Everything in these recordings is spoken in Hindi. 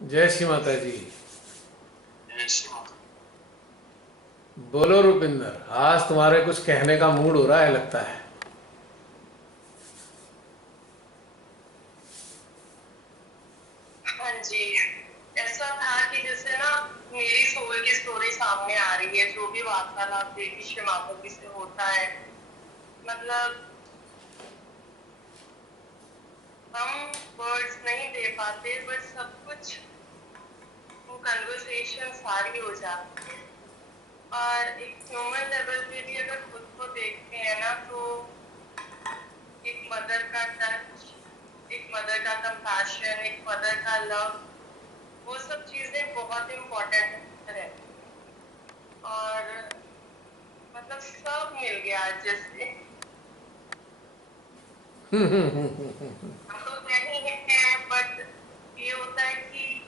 जय श्री माता जी। ऐसी बोलो रुपिंदर, आज तुम्हारे कुछ कहने का मूड हो रहा है लगता है। हाँ जी। ऐसा था कि जैसे ना मेरी सोल की स्टोरी सामने आ रही है, जो भी वार्तालाप देवी श्री माता जी से होता है। मतलब हम वर्ड्स नहीं दे पाते, बट सब कुछ वो कन्वर्सेशन सारी हो जाती है। और एक ह्यूमन लेवल पे भी अगर खुद को देखते हैं ना, तो एक मदर का टच, एक मदर का कंपैशन, एक मदर का लव, वो सब चीजें बहुत इम्पोर्टेंट रहती हैं। और मतलब सब मिल गया आज जैसे। हम तो नहीं है, बट ये होता है कि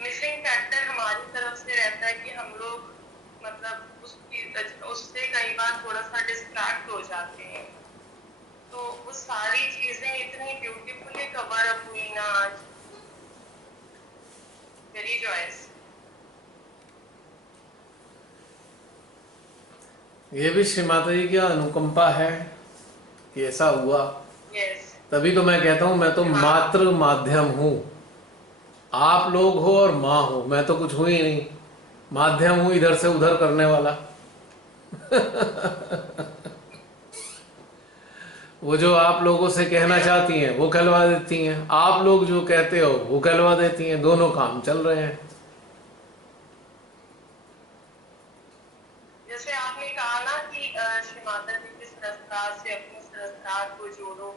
मिसिंग फैक्टर हमारी तरफ से रहता है कि हम लोग मतलब उससे कई बार थोड़ा सा डिस्ट्रैक्ट हो जाते हैं। तो वो सारी चीजें इतनी ब्यूटीफुली कवर अप हुई ना आज। Very joyous. ये भी श्री माता जी की अनुकंपा है कि ऐसा हुआ। यस। तभी तो मैं कहता हूँ, मैं तो हाँ। मात्र माध्यम हूँ। आप लोग हो और माँ हो, मैं तो कुछ हूँ ही नहीं। माध्यम हूँ इधर से उधर करने वाला। वो जो आप लोगों से कहना मेरा चाहती हैं वो कहलवा देती हैं, आप लोग जो कहते हो वो कहलवा देती हैं, दोनों काम चल रहे हैं। जैसे आपने कहा ना कि श्री माता जी की सरसता से अपनी सरसता को जोड़ो,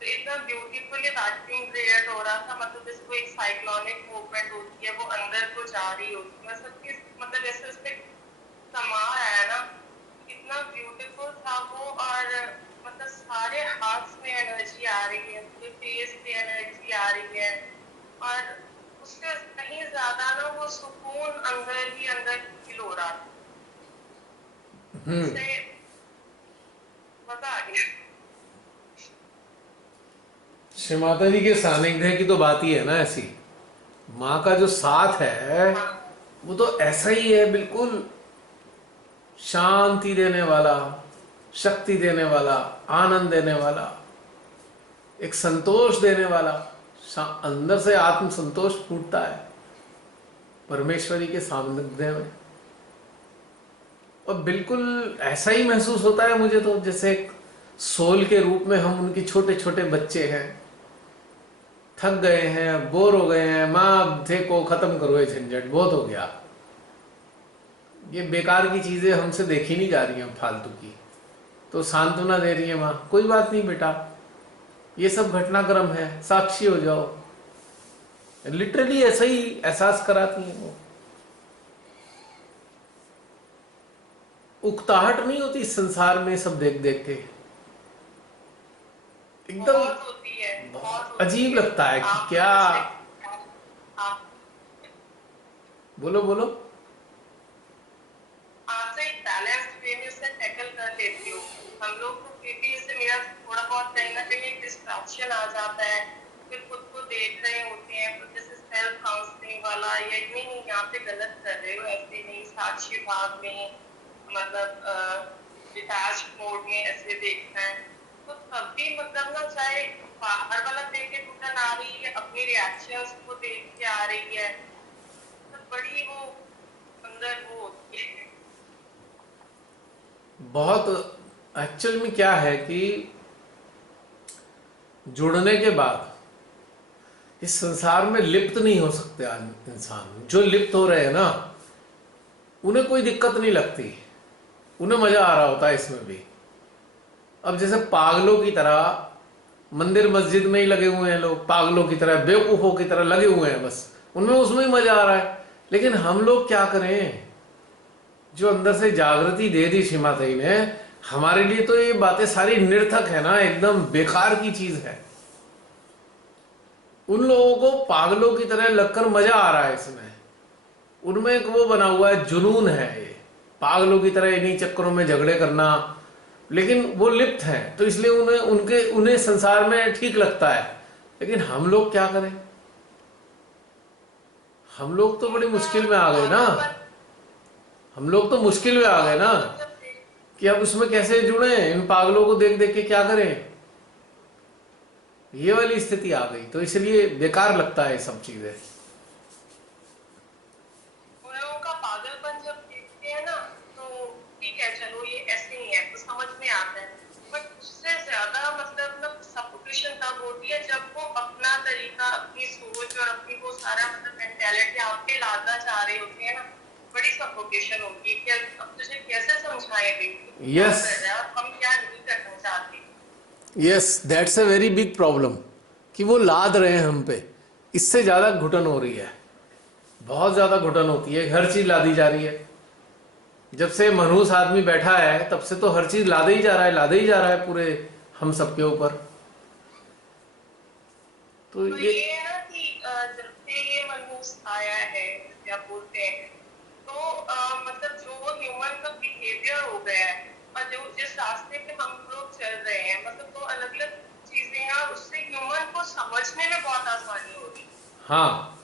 तो इतना ब्यूटीफुली वैक्यूम क्रिएट हो रहा था। मतलब जैसे वो एक साइक्लोनिक मूवमेंट होती है, वो अंदर को जा रही होती है, सबकी मतलब जैसे उसपे समा है ना। इतना ब्यूटीफुल था वो। और मतलब सारे हाथ में एनर्जी आ रही है, पूरे फेस पे एनर्जी आ रही है। और उससे कहीं ज्यादा ना वो सुकून अंदर ही अंदर फील हो रहा था। जैसे मजा आ गया। श्री माता जी के सानिध्य की तो बात ही है ना ऐसी। माँ का जो साथ है हाँ। वो तो ऐसा ही है, बिल्कुल शांति देने वाला, शक्ति देने वाला, आनंद देने वाला, एक संतोष देने वाला। अंदर से आत्म संतोष फूटता है परमेश्वरी के सानिध्य में। और बिल्कुल ऐसा ही महसूस होता है मुझे तो, जैसे एक सोल के रूप में हम उनके छोटे छोटे बच्चे हैं। थक गए हैं, बोर हो गए हैं, माँ अब थे को खत्म करो, ये झंझट बहुत हो गया। ये बेकार की चीजें हमसे देखी नहीं जा रही हैं फालतू की। तो सांत्वना दे रही है माँ, कोई बात नहीं बेटा, ये सब घटनाक्रम है, साक्षी हो जाओ। लिटरली ऐसा ही एहसास कराती हैं वो। उकताहट नहीं होती इस संसार में सब देख देख के। एकदम बहुत होती है, बहुत बहुत होती अजीब है। लगता है कि आप क्या। लोगों से आप बोलो बोलो। आपसे एक बैलेंस्ड वे में उसे टैकल कर लेती हूँ। हम लोग को फिर भी इससे मेरा थोड़ा बहुत कहीं ना कहीं एक डिस्ट्रैक्शन आ जाता है। फिर खुद को देख रहे होते हैं कुछ जैसे सेल्फ काउंसलिंग वाला, या नहीं नहीं यहाँ पे गलत कर रहे हो, ऐसे नहीं, साक्षी भाव में मतलब डिटैच मोड में ऐसे देखना है। तो तब भी मतलब ना, चाहे बाहर वाला देख के घुटन आ रही है, अपनी रिएक्शंस को देख के आ रही है, तो बड़ी वो अंदर वो होती है। बहुत एक्चुअल में क्या है कि जुड़ने के बाद इस संसार में लिप्त नहीं हो सकते इंसान। जो लिप्त हो रहे हैं ना, उन्हें कोई दिक्कत नहीं लगती, उन्हें मजा आ रहा होता है इसमें भी। अब जैसे पागलों की तरह मंदिर मस्जिद में ही लगे हुए हैं लोग, पागलों की तरह बेवकूफों की तरह लगे हुए हैं, बस उनमें उसमें ही मजा आ रहा है। लेकिन हम लोग क्या करें? जो अंदर से जागृति दे दी श्री माता जी ने हमारे लिए, तो ये बातें सारी निर्थक है ना, एकदम बेकार की चीज है। उन लोगों को पागलों की तरह लगकर मजा आ रहा है इसमें। उनमें एक वो बना हुआ है, जुनून है ये, पागलों की तरह इन्हीं चक्करों में झगड़े करना। लेकिन वो लिप्त हैं तो इसलिए उन्हें संसार में ठीक लगता है। लेकिन हम लोग क्या करें? हम लोग तो बड़ी मुश्किल में आ गए ना, हम लोग तो मुश्किल में आ गए ना कि अब उसमें कैसे जुड़े, इन पागलों को देख देख के क्या करें। ये वाली स्थिति आ गई, तो इसलिए बेकार लगता है ये सब चीजें। उन लोगों का पागलपन जब देखते हैं ना, तो ठीक है चलो ये ऐसे ही है तो समझ में आता है, बट उससे ज्यादा मतलब ना सफोकेशन तब होती है जब वो अपना तरीका, अपनी सोच और अपनी वो सारा मतलब मेंटालिटी आप पे लाना चाह रहे होते हैं ना, बड़ी सफोकेशन होती है कि अब तुझे कैसे समझाए भी क्या यस, कर रहा है और हम क्या नहीं करना चाहते। Yes, that's a very big problem कि वो लाद रहे हैं हम पे। इससे ज्यादा घुटन हो रही है, बहुत ज्यादा घुटन होती है, हर चीज लादी जा रही है। जब से मनहूस आदमी बैठा है तब से तो हर चीज लादे ही जा रहा है, लादे ही जा रहा है पूरे हम सबके ऊपर। तो तो ये ये है ना कि जब से ये मनहूस आया है क्या बोलते हैं, तो मतलब जो ह्यूमन का बिहेवियर हो गया है और जो जिस रास्ते पे हम लोग चल रहे हैं, मतलब तो अलग अलग चीजें हैं और उससे ह्यूमन को समझने में बहुत आसानी होगी। हाँ,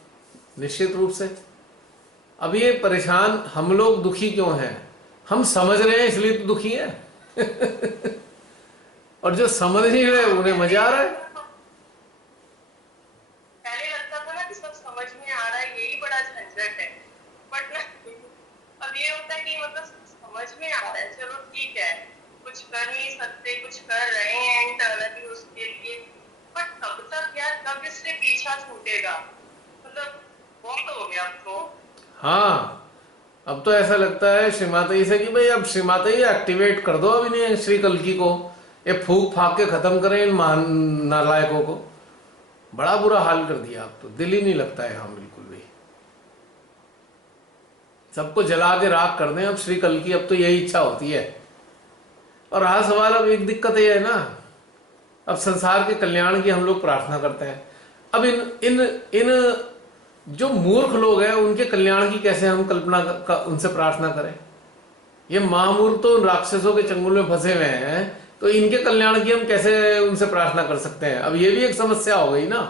निश्चित रूप से। अब ये परेशान हम लोग दुखी क्यों हैं? हम समझ रहे हैं इसलिए तो दुखी हैं। और जो समझ नहीं रहे हाँ, उन्हें मजा आ रहा है। पहले लगता था ना कि सब समझ में आ रहा है, यही बड़ा झंझट है, बट ना अब ये होता है कि मतलब समझ में आ रहा है, चलो ठीक है, कुछ कर नहीं सकते, कुछ कर रहे हैं इंटरनली उसके लिए, बट कब तक यार, कब इससे पीछा छूटेगा, मतलब बहुत हो गया अब तो। हाँ, अब तो ऐसा लगता है श्रीमाता से कि भाई अब श्रीमाता एक्टिवेट कर दो अब इन्हें, श्री कल्कि को, ये फूक फाक के खत्म करें इन महान नालायकों को। बड़ा बुरा हाल कर दिया, अब तो दिल ही नहीं लगता है हम बिल्कुल भी। सबको जला के राख कर दें अब श्री कल्कि, अब तो यही इच्छा होती है। और रहा सवाल, अब एक दिक्कत ये है ना, अब संसार के कल्याण की हम लोग प्रार्थना करते हैं। अब इन इन इन जो मूर्ख लोग हैं उनके कल्याण की कैसे हम उनसे प्रार्थना करें? ये महामूर्ख तो उन राक्षसों के चंगुल में फंसे हुए हैं, तो इनके कल्याण की हम कैसे उनसे प्रार्थना कर सकते हैं? अब ये भी एक समस्या हो गई ना।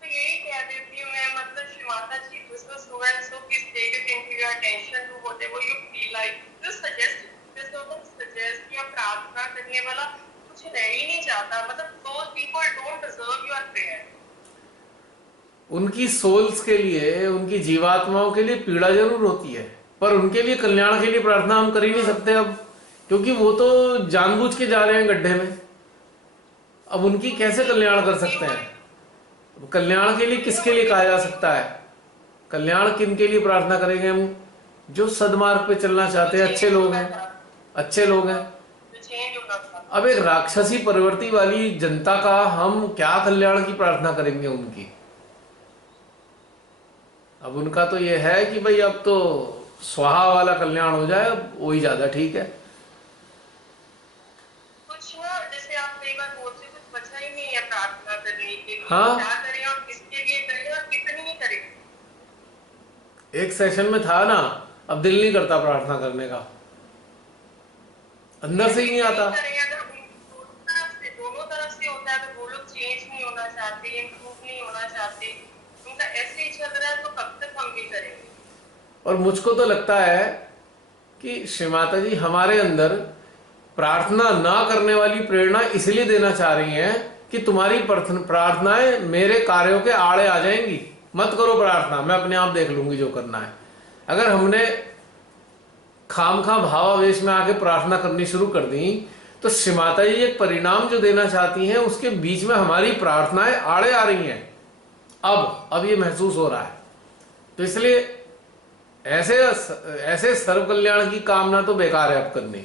तो यही कह देती हूँ मैं, मतलब श्री माता जी, this was so and so, please take it into your attention, do whatever you feel like, just suggest, just don't suggest या प्रार्थना करने वाला कुछ रह ही नहीं जाता, मतलब those people don't deserve your prayer। उनकी सोल्स के लिए, उनकी जीवात्माओं के लिए पीड़ा जरूर होती है, पर उनके लिए कल्याण के लिए प्रार्थना हम कर ही नहीं सकते अब, क्योंकि वो तो जानबूझ के जा रहे हैं गड्ढे में। अब उनकी कैसे कल्याण कर सकते हैं? कल्याण के लिए किसके लिए कहा जा सकता है? कल्याण किन के लिए प्रार्थना करेंगे हम? जो सदमार्ग पे चलना चाहते हैं, अच्छे लोग हैं, अच्छे लोग हैं। जो चेंज होना था। अब एक राक्षसी प्रवृत्ति वाली जनता का हम क्या कल्याण की प्रार्थना करेंगे उनकी? अब उनका तो ये है कि भाई अब तो स्वाहा वाला कल्याण हो जाए, अब वही ज्यादा ठीक है। कुछ ना, जैसे आप कई बार बोलते हो, कुछ बचा ही नहीं है प्रार्थना करने के लिए, हाँ, क्या करें और किसके लिए करें और कितनी करें। एक सेशन में था ना, अब दिल नहीं करता प्रार्थना करने का, अंदर से ही नहीं आता। दोनों तरफ से होता है, तो वो लोग चेंज नहीं होना चाहते, इम्प्रूव नहीं होना चाहते, उनका ऐसे ही चल रहा है, तो कब तक हम भी करेंगे। और मुझको तो लगता है कि श्री माता जी हमारे अंदर प्रार्थना ना करने वाली प्रेरणा इसलिए देना चाह रही हैं कि तुम्हारी प्रार्थनाएं मेरे कार्यों के आड़े आ जाएंगी, मत करो प्रार्थना, मैं अपने आप देख लूंगी जो करना है। अगर हमने खामखा भावावेश में आके प्रार्थना करनी शुरू कर दी, तो श्री माता जी एक परिणाम जो देना चाहती हैं उसके बीच में हमारी प्रार्थनाएं आड़े आ रही हैं। अब ये महसूस हो रहा है। तो इसलिए ऐसे ऐसे सर्व कल्याण की कामना तो बेकार है अब करनी।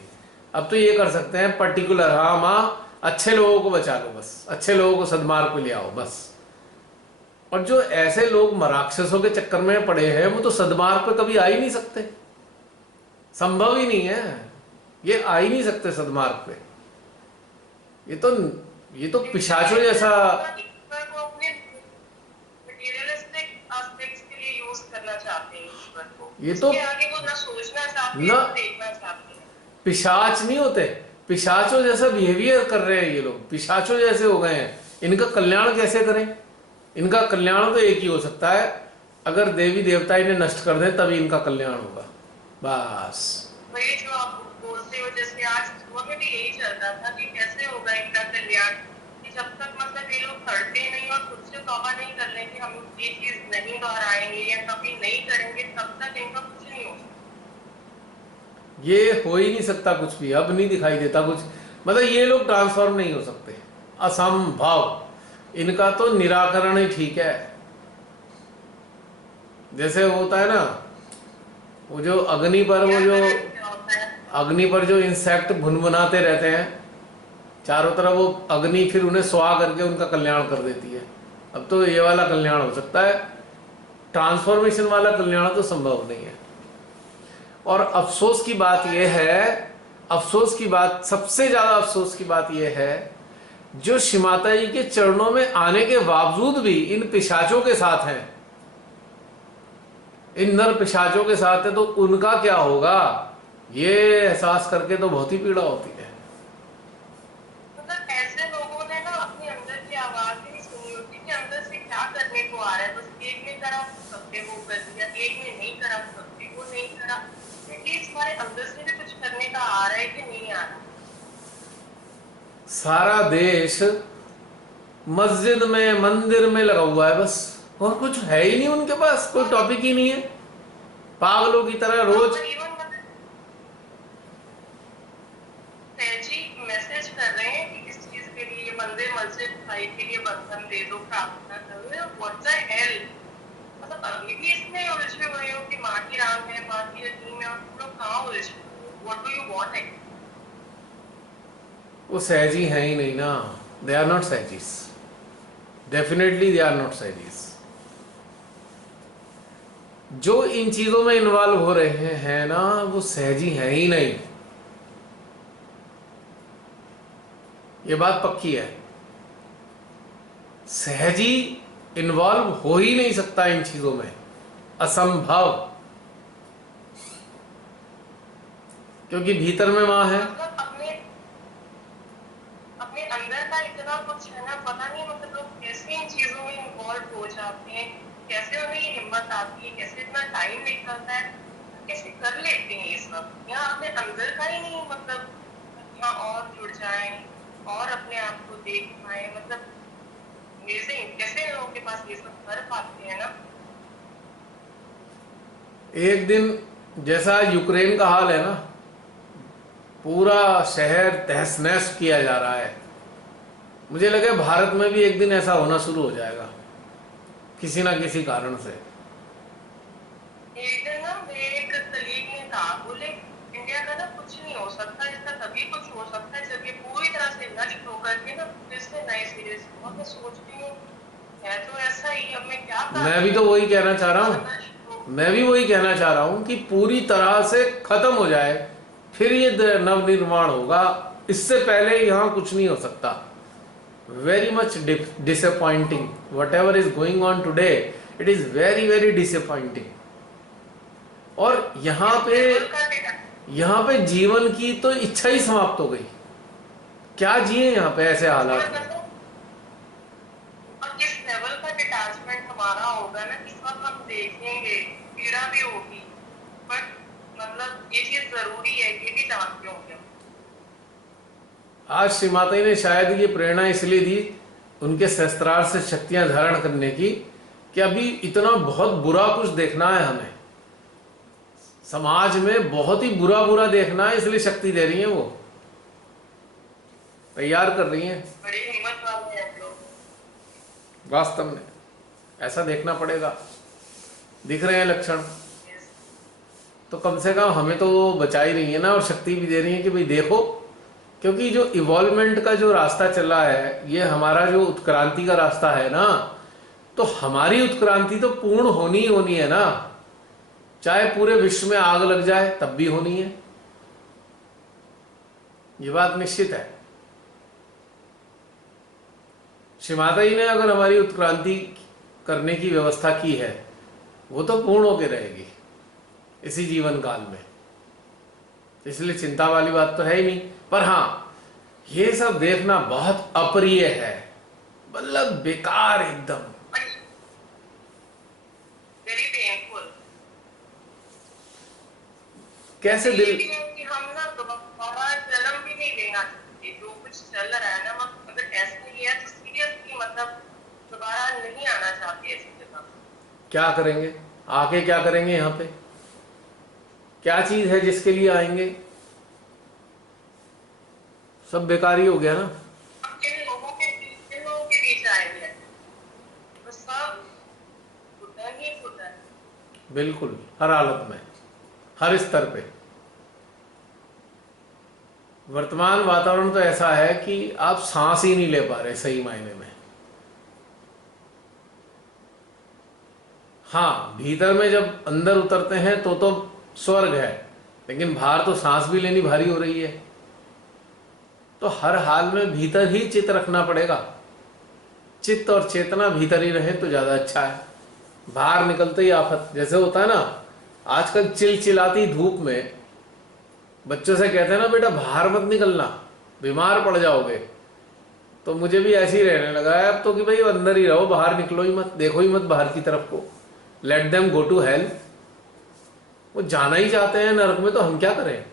अब तो ये कर सकते हैं पर्टिकुलर, हाँ माँ अच्छे लोगों को बचा लो, बस अच्छे लोगों को सद्मार्ग पे ले आओ बस। और जो ऐसे लोग राक्षसों के चक्कर में पड़े हैं वो तो सद्मार्ग पे कभी आ ही नहीं सकते, संभव ही नहीं है, ये आ ही नहीं सकते सद्मार्ग पे। ये तो पिशाचों जैसा। ईश्वर को अपने मटेरियलिस्टिक एस्पेक्ट्स के लिए यूज करना चाहते हैं, ईश्वर को ये तो इसके आगे वो ना सोचना चाहते हैं ना, ना देखना चाहते हैं। पिशाच नहीं होते, पिशाचों जैसा बिहेवियर कर रहे हैं ये लोग, पिशाचों जैसे हो गए हैं, इनका कल्याण कैसे करें? इनका कल्याण तो एक ही हो सकता है, अगर देवी देवता इन्हें नष्ट कर दें तभी इनका कल्याण होगा, बस। वही जो आप बोलते हो, जैसे आज सुबह में भी यही चल रहा था कि कैसे होगा इनका कल्याण, कि जब तक मतलब ये लोग करते नहीं और खुद से तौबा नहीं कर लेंगे हम ये चीज नहीं दोहराएंगे या कभी नहीं करेंगे, तब तक इनका कुछ नहीं हो सकता। ये हो ही नहीं सकता कुछ भी, अब नहीं दिखाई देता कुछ, मतलब ये लोग ट्रांसफॉर्म नहीं हो सकते, असंभव। इनका तो निराकरण ही ठीक है। जैसे होता है ना, वो जो अग्नि पर, वो जो क्या होता है? अग्नि पर जो इंसेक्ट भुनभुनाते रहते हैं चारों तरफ, वो अग्नि फिर उन्हें सुहा करके उनका कल्याण कर देती है। अब तो ये वाला कल्याण हो सकता है, ट्रांसफॉर्मेशन वाला कल्याण तो संभव नहीं है। और अफसोस की बात यह है, अफसोस की बात, सबसे ज्यादा अफसोस की बात यह है, जो श्री माता जी के चरणों में आने के बावजूद भी इन पिशाचों के साथ हैं, इन नर पिशाचों के साथ है, तो उनका क्या होगा, ये एहसास करके तो बहुत ही पीड़ा होती है। मतलब ऐसे लोगों ने ना अपने अंदर की आवाज ही नहीं सुनी होती कि अंदर से क्या करने को आ रहा है। बस एक ने करा सबने वो कर दिया, एक ने नहीं करा सबने वो नहीं करा। एटलीस्ट हमारे अंदर से भी कुछ करने का आ रहा है कि नहीं आ रहा। सारा देश मस्जिद में, मंदिर में लगा हुआ है बस, और कुछ है ही नहीं उनके पास, कोई टॉपिक ही नहीं है। पागलों की तरह रोज इवन जी मैसेज कर रहे हैं कि इस चीज के लिए मंदिर मस्जिद भाई के लिए बंधन दे दो, प्रार्थना करो, व्हाट द हेल। मतलब अभी भी इसमें उलझे हुए हो कि माँ की राम है, माँ की रहीम है, और तुम लोग कहाँ उलझे हुए हो? What do you want? वो सहजी हैं ही नहीं ना, दे आर नॉट सहजीस, डेफिनेटली दे आर नॉट सहजीस। जो इन चीजों में इन्वॉल्व हो रहे हैं ना, वो सहजी हैं ही नहीं, ये बात पक्की है। सहजी इन्वॉल्व हो ही नहीं सकता इन चीजों में, असंभव, क्योंकि भीतर में मां है। मतलब अपने अपने अंदर का इतना कुछ है ना, पता नहीं मतलब लोग कैसे इन चीजों में इन्वॉल्व हो जाते हैं, कैसे उन्हें ये हिम्मत आती है, कैसे इतना टाइम निकलता है, कैसे कर लेते हैं ये सब। यहाँ अपने अंदर का ही नहीं, मतलब यहाँ और जुड़ जाए और अपने आप को देख पाए, मतलब अमेजिंग कैसे लोगों के पास ये सब कर पाते हैं ना। एक दिन जैसा यूक्रेन का हाल है ना, पूरा शहर तहस नहस किया जा रहा है, मुझे लगे भारत में भी एक दिन ऐसा होना शुरू हो जाएगा किसी ना किसी कारण से। एक दिन ना मेरे एक कलीग ने कहा, बोले इंडिया का ना कुछ नहीं हो सकता, इसका तभी कुछ हो सकता है जब ये पूरी तरह से नष्ट होकर के ना फिर से नए सिरे से। और मैं सोचती हूँ है तो ऐसा ही, अब मैं क्या मैं भी तो वही कहना चाह रहा हूँ, मैं भी वही कहना चाह रहा हूँ कि पूरी तरह से खत्म हो जाए, फिर ये नवनिर्माण होगा, इससे पहले यहाँ कुछ नहीं हो सकता। Very much disappointing, what ever is going on today, it is very very disappointing. और यहाँ पे जीवन की तो इच्छा ही समाप्त हो गई, क्या जिए यहाँ पे ऐसे हालात में। और किस लेवल का डिटैचमेंट हमारा होगा ना, इस वक्त हम देखेंगे पीड़ा भी होगी, बट मतलब ये चीज जरूरी है, ये भी जानते होंगे। आज श्री माता जी ने शायद ये प्रेरणा इसलिए दी उनके शस्त्रार से शक्तियां धारण करने की, कि अभी इतना बहुत बुरा कुछ देखना है हमें, समाज में बहुत ही बुरा बुरा देखना है, इसलिए शक्ति दे रही हैं, वो तैयार कर रही हैं। बड़ी हिम्मत वाले हैं लोग, वास्तव में ऐसा देखना पड़ेगा, दिख रहे हैं लक्षण, तो कम से कम हमें तो वो बचा ही रही है ना, और शक्ति भी दे रही है कि भाई देखो, क्योंकि जो इवॉल्वमेंट का जो रास्ता चला है, ये हमारा जो उत्क्रांति का रास्ता है ना, तो हमारी उत्क्रांति तो पूर्ण होनी ही होनी है ना, चाहे पूरे विश्व में आग लग जाए तब भी होनी है, ये बात निश्चित है। श्री माता जी ने अगर हमारी उत्क्रांति करने की व्यवस्था की है, वो तो पूर्ण होकर रहेगी इसी जीवन काल में, इसलिए चिंता वाली बात तो है ही नहीं। पर हाँ, ये सब देखना बहुत अप्रिय है, मतलब बेकार एकदम। और कैसे ये दिल, भी है कि हम ना दोबारा जन्म भी नहीं लेना चाहते। जो कुछ चल रहा है ना, हम अगर ऐसे ही है तो सीरियसली मतलब दोबारा नहीं आना चाहते ऐसी जगह। क्या करेंगे आके, क्या करेंगे यहाँ पे, क्या चीज है जिसके लिए आएंगे? सब बेकार ही हो गया ना। हम किन लोगों के बीच आएंगे? तो सब घुटन ही घुटन। बिल्कुल, हर हालत में, हर स्तर पे। वर्तमान वातावरण तो ऐसा है कि आप सांस ही नहीं ले पा रहे सही मायने में। हाँ, भीतर में जब अंदर उतरते हैं तो स्वर्ग है, लेकिन बाहर तो सांस भी लेनी भारी हो रही है। तो हर हाल में भीतर ही चित्त रखना पड़ेगा। चित्त और चेतना भीतर ही रहे तो ज्यादा अच्छा है। बाहर निकलते ही आफत, जैसे होता है ना आजकल चिलचिलाती धूप में बच्चों से कहते हैं ना, बेटा बाहर मत निकलना, बीमार पड़ जाओगे। तो मुझे भी ऐसे ही रहने लगा है अब तो कि भाई अंदर ही रहो, बाहर निकलो ही मत, देखो ही मत बाहर की तरफ को। Let them go to hell. वो जाना ही चाहते हैं नरक में, तो हम क्या करें?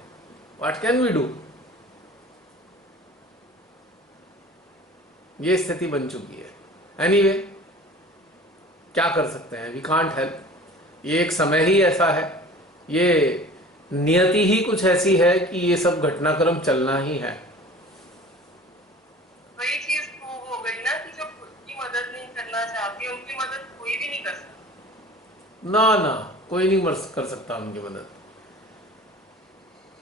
What can we do? ये स्थिति बन चुकी है। एनीवे, क्या कर सकते हैं? We can't help. ये एक समय ही ऐसा है, ये नियति ही कुछ ऐसी है कि ये सब घटनाक्रम चलना ही है। वही चीज प्रूव हो गई ना कि जो खुद की मदद नहीं करना चाहती उनकी मदद कोई भी नहीं कर सकता। ना ना, कोई नहीं कर सकता उनकी मदद।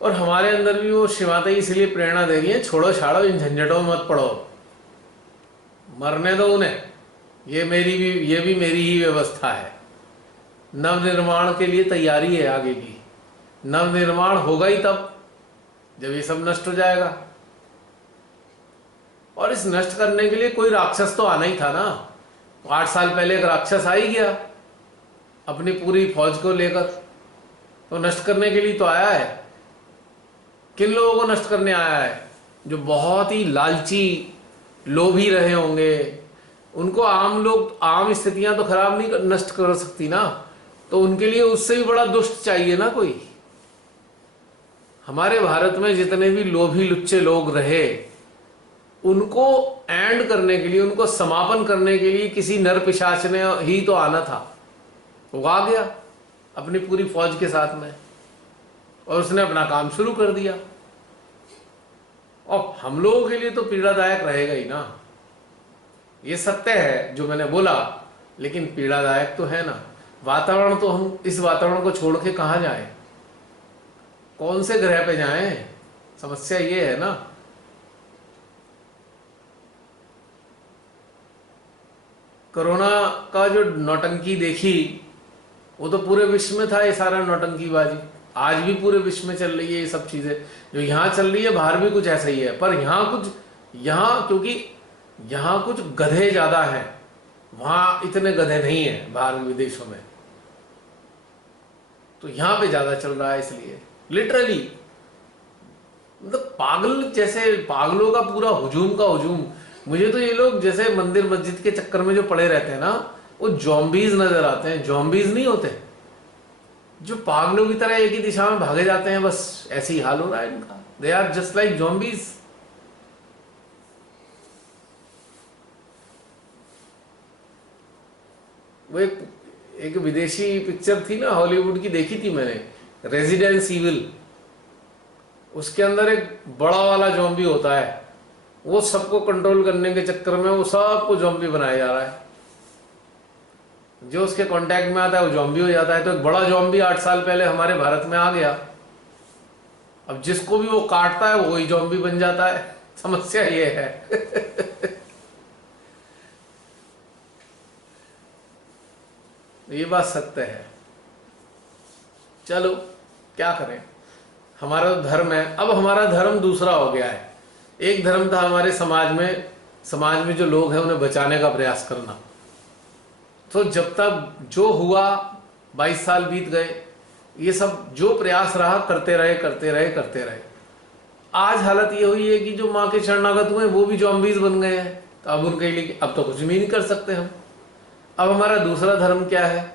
और हमारे अंदर भी वो शिवाते इसलिए प्रेरणा दे रही है, छोड़ो छाड़ो, इन झंझटों में मत पड़ो, मरने दो उन्हें। ये भी मेरी ही व्यवस्था है। नव निर्माण के लिए तैयारी है आगे की। नव निर्माण होगा ही तब जब ये सब नष्ट हो जाएगा। और इस नष्ट करने के लिए कोई राक्षस तो आना ही था ना। 8 साल पहले एक राक्षस आ ही गया अपनी पूरी फौज को लेकर, तो नष्ट करने के लिए तो आया है। किन लोगों को नष्ट करने आया है? जो बहुत ही लालची लोभी रहे होंगे। उनको आम स्थितियां तो खराब नहीं नष्ट कर सकती ना, तो उनके लिए उससे भी बड़ा दुष्ट चाहिए ना कोई। हमारे भारत में जितने भी लोभी लुच्चे लोग रहे, उनको एंड करने के लिए, उनको समापन करने के लिए किसी नर पिशाच ने ही तो आना था। वो आ गया अपनी पूरी फौज के साथ में, और उसने अपना काम शुरू कर दिया। और हम लोगों के लिए तो पीड़ादायक रहेगा ही ना, ये सत्य है जो मैंने बोला, लेकिन पीड़ादायक तो है ना। वातावरण तो, हम इस वातावरण को छोड़ के कहां जाएं? कौन से ग्रह पे जाएं? समस्या ये है ना। कोरोना का जो नौटंकी देखी, वो तो पूरे विश्व में था ये सारा नौटंकीबाजी। आज भी पूरे विश्व में चल रही है ये सब चीजें। जो यहाँ चल रही है बाहर भी कुछ ऐसा ही है, पर यहाँ क्योंकि यहाँ कुछ गधे ज्यादा हैं, वहां इतने गधे नहीं है बाहर विदेशों में, तो यहाँ पे ज्यादा चल रहा है। इसलिए लिटरली मतलब पागल, जैसे पागलों का पूरा हुजूम का हुजूम। मुझे तो ये लोग जैसे मंदिर मस्जिद के चक्कर में जो पड़े रहते हैं ना, वो जॉम्बीज नजर आते हैं। जॉम्बीज नहीं होते जो पागलों की तरह एक ही दिशा में भागे जाते हैं, बस ऐसे ही हाल हो रहा है इनका। They are just like zombies. वो एक विदेशी पिक्चर थी ना, हॉलीवुड की, देखी थी मैंने, रेजिडेंस ईविल। उसके अंदर एक बड़ा वाला जॉम्बी होता है, वो सबको कंट्रोल करने के चक्कर में वो सबको जॉम्बी बनाया जा रहा है। जो उसके कांटेक्ट में आता है वो जॉम्बी हो जाता है। तो एक बड़ा जॉम्बी 8 साल पहले हमारे भारत में आ गया, अब जिसको भी वो काटता है वो वही जॉम्बी बन जाता है। समस्या ये है। ये बात सत्य है। चलो क्या करें, हमारा तो धर्म है। अब हमारा धर्म दूसरा हो गया है। एक धर्म था हमारे समाज में जो लोग हैं उन्हें बचाने का प्रयास करना। तो जब तक जो हुआ, 22 साल बीत गए, ये सब जो प्रयास रहा करते रहे। आज हालत ये हुई है कि जो माँ के शरणागत हुए वो भी जॉम्बीज बन गए हैं। तो अब उनके लिए अब तो कुछ भी नहीं कर सकते हम। अब हमारा दूसरा धर्म क्या है?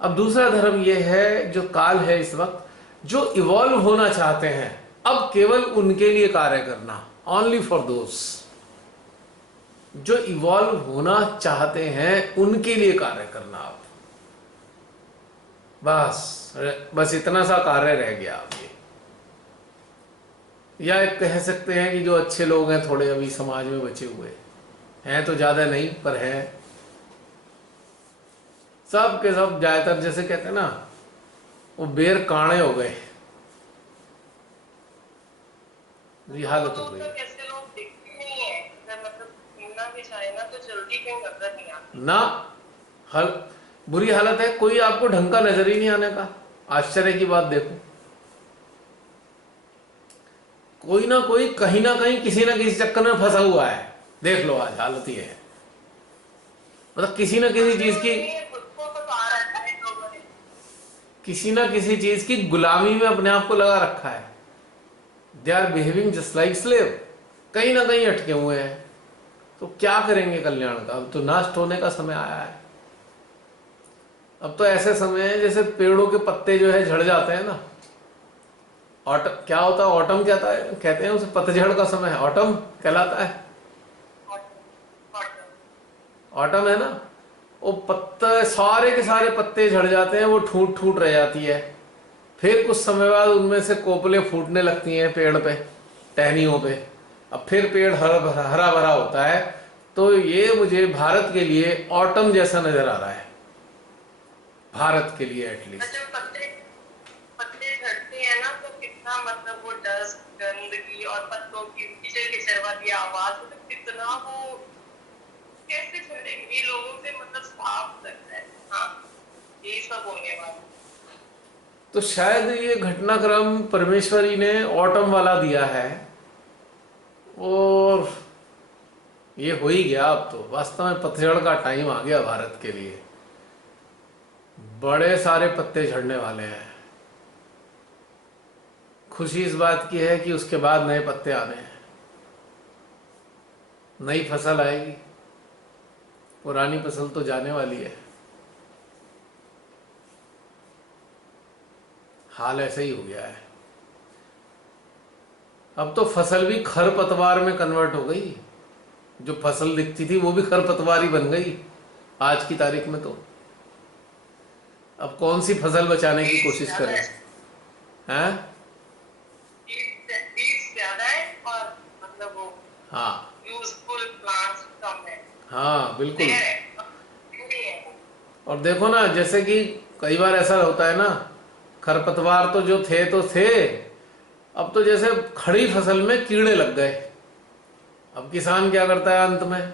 अब दूसरा धर्म ये है, जो काल है इस वक्त, जो इवॉल्व होना चाहते हैं, अब केवल उनके लिए कार्य करना, ओनली फॉर दोस जो इवॉल्व होना चाहते हैं उनके लिए कार्य करना। आप बस इतना सा कार्य रह गया आप ये। या एक कह सकते हैं कि जो अच्छे लोग हैं थोड़े अभी समाज में बचे हुए हैं, तो ज्यादा नहीं पर हैं, सब के सब ज्यादातर जैसे कहते हैं ना, वो बेर काणे हो गए, ये हालत हो गई। ऐसे लोग दिखते नहीं है, अगर मतलब घूमना भी चाहे ना तो जल्दी कहीं नजर नहीं आती ना हल बुरी हालत है, कोई आपको ढंग का नजर ही नहीं आने का। आश्चर्य की बात देखो, कोई ना कोई कहीं ना कहीं किसी ना किसी चक्कर में फंसा हुआ है। देख लो आज हालत ये है, मतलब किसी ना किसी चीज की, खुद को तो पा रखा है लोगों ने। किसी ना किसी चीज की गुलामी में अपने आप को लगा रखा है। They are behaving just like slave, कहीं ना कहीं अटके हुए हैं। तो क्या करेंगे कल्याण का? अब तो नष्ट होने का समय आया है। अब तो ऐसे समय है जैसे पेड़ों के पत्ते जो है झड़ जाते हैं ना, ऑटम क्या होता है, ऑटम क्या है कहते हैं उसे, पतझड़ का समय है, ऑटम कहलाता है। ऑटम है ना, वो पत्ते सारे के सारे पत्ते झड़ जाते हैं, वो ठूट ठूट रह जाती है। फिर कुछ समय बाद उनमें से कोपले फूटने लगती हैं पेड़ पे, टहनियों पे। अब फिर पेड़ हरा भरा होता है। तो ये मुझे भारत के लिए ऑटम जैसा नजर आ रहा है, भारत के लिए एटलीस्ट। जब पत्ते पत्ते झड़ते हैं ना तो कितना मतलब वो डस्ट, गंदगी और पत्तों की किचर किचर वाली आवाज, मतलब कितना वो कैसे झड़ेंगे ये लोगों से, मतलब साफ लगता है। हाँ, यही सब होने वाला। तो शायद ये घटनाक्रम परमेश्वरी ने ऑटम वाला दिया है, और ये हो ही गया। अब तो वास्तव में पतझड़ का टाइम आ गया भारत के लिए, बड़े सारे पत्ते झड़ने वाले हैं। खुशी इस बात की है कि उसके बाद नए पत्ते आने हैं, नई फसल आएगी, पुरानी फसल तो जाने वाली है। हाल ऐसे ही हो गया है। अब तो फसल भी खरपतवार में कन्वर्ट हो गई, जो फसल दिखती थी वो भी खरपतवार ही बन गई आज की तारीख में। तो अब कौन सी फसल बचाने की कोशिश करें, हैं? ज्यादा है और मतलब वो हाँ यूजफुल प्लांट्स कम है। हाँ बिल्कुल। रेयर है, नहीं है वो। और देखो ना, जैसे कि कई बार ऐसा होता है ना, खरपतवार तो जो थे तो थे, अब तो जैसे खड़ी फसल में कीड़े लग गए। अब किसान क्या करता है अंत में,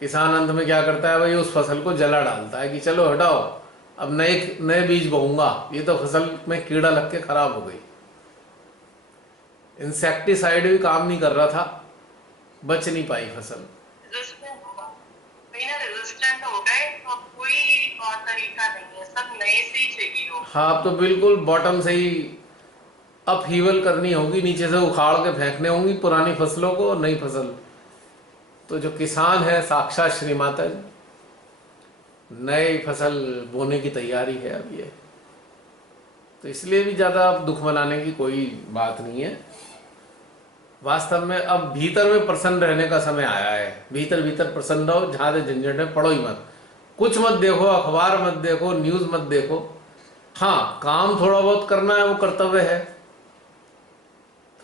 किसान अंत में क्या करता है भाई, उस फसल को जला डालता है कि चलो हटाओ, अब नए नए बीज बोऊंगा, ये तो फसल में कीड़ा लग के खराब हो गई। इंसेक्टिसाइड भी काम नहीं कर रहा था, बच नहीं पाई फसल। रेजिस्टेंट होगा, कहीं ना रेजिस्टेंट हो गए तो अब कोई और तरीका नहीं है, सब नए से ही चाहिए हो। हाँ, अब तो बिल्कुल बॉटम से ही अपहीवल करनी होगी, नीचे से उखाड़ के फेंकने होंगी पुरानी फसलों को और नई फसल। तो जो किसान है साक्षात श्री माता जी, नई फसल बोने की तैयारी है अब ये। तो इसलिए भी ज़्यादा अब दुख मनाने की कोई बात नहीं है। वास्तव में अब भीतर में प्रसन्न रहने का समय आया है। भीतर भीतर प्रसन्न रहो, जहाँ से झंझट में पढ़ो ही मत, कुछ मत देखो, अखबार मत देखो, न्यूज़ मत देखो। हाँ, काम थोड़ा बहुत करना है, वो कर्तव्य है,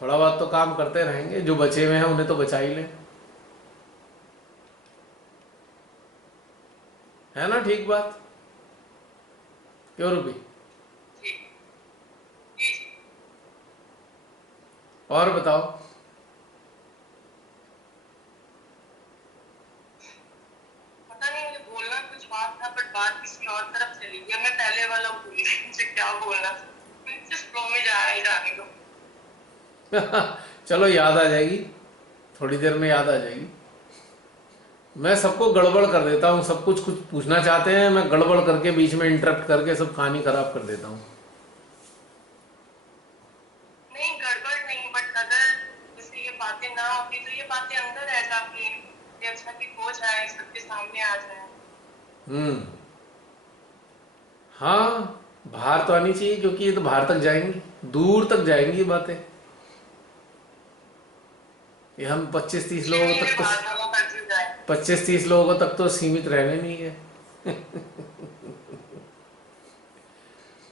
थोड़ा बहुत तो काम करते रहेंगे, जो बचे हुए हैं उन्हें तो बचा ही लें, है ना? ठीक बात क्यों रूबी? ठीक, जी जी। और बताओ। पता नहीं मुझे बोलना कुछ बात था, बट बात किसी और तरफ चली गई। मैं पहले वाला भूल गई मुझे क्या बोलना था। जिस फ्लो में जा रहा है जाने दो। चलो याद आ जाएगी, थोड़ी देर में याद आ जाएगी। मैं सबको गड़बड़ कर देता हूँ, सब कुछ कुछ पूछना चाहते हैं, मैं गड़बड़ करके बीच में इंटरप्ट करके सब कहानी खराब कर देता हूँ। नहीं गड़बड़ नहीं, बट अगर जैसे ये बातें ना होती तो ये बातें अंदर रह जाती, ये अच्छा कि हो जाए, सबके सामने आ जाए। हम्म। हाँ, बाहर तो आनी चाहिए, क्योंकि ये तो बाहर तक जाएंगी, दूर तक जाएंगी ये बातें। ये हम 25-30 ये लोगों मेरे तक तो, भाषा को कंफ्यूज है। 25-30 लोगों तक तो सीमित रहने नहीं है।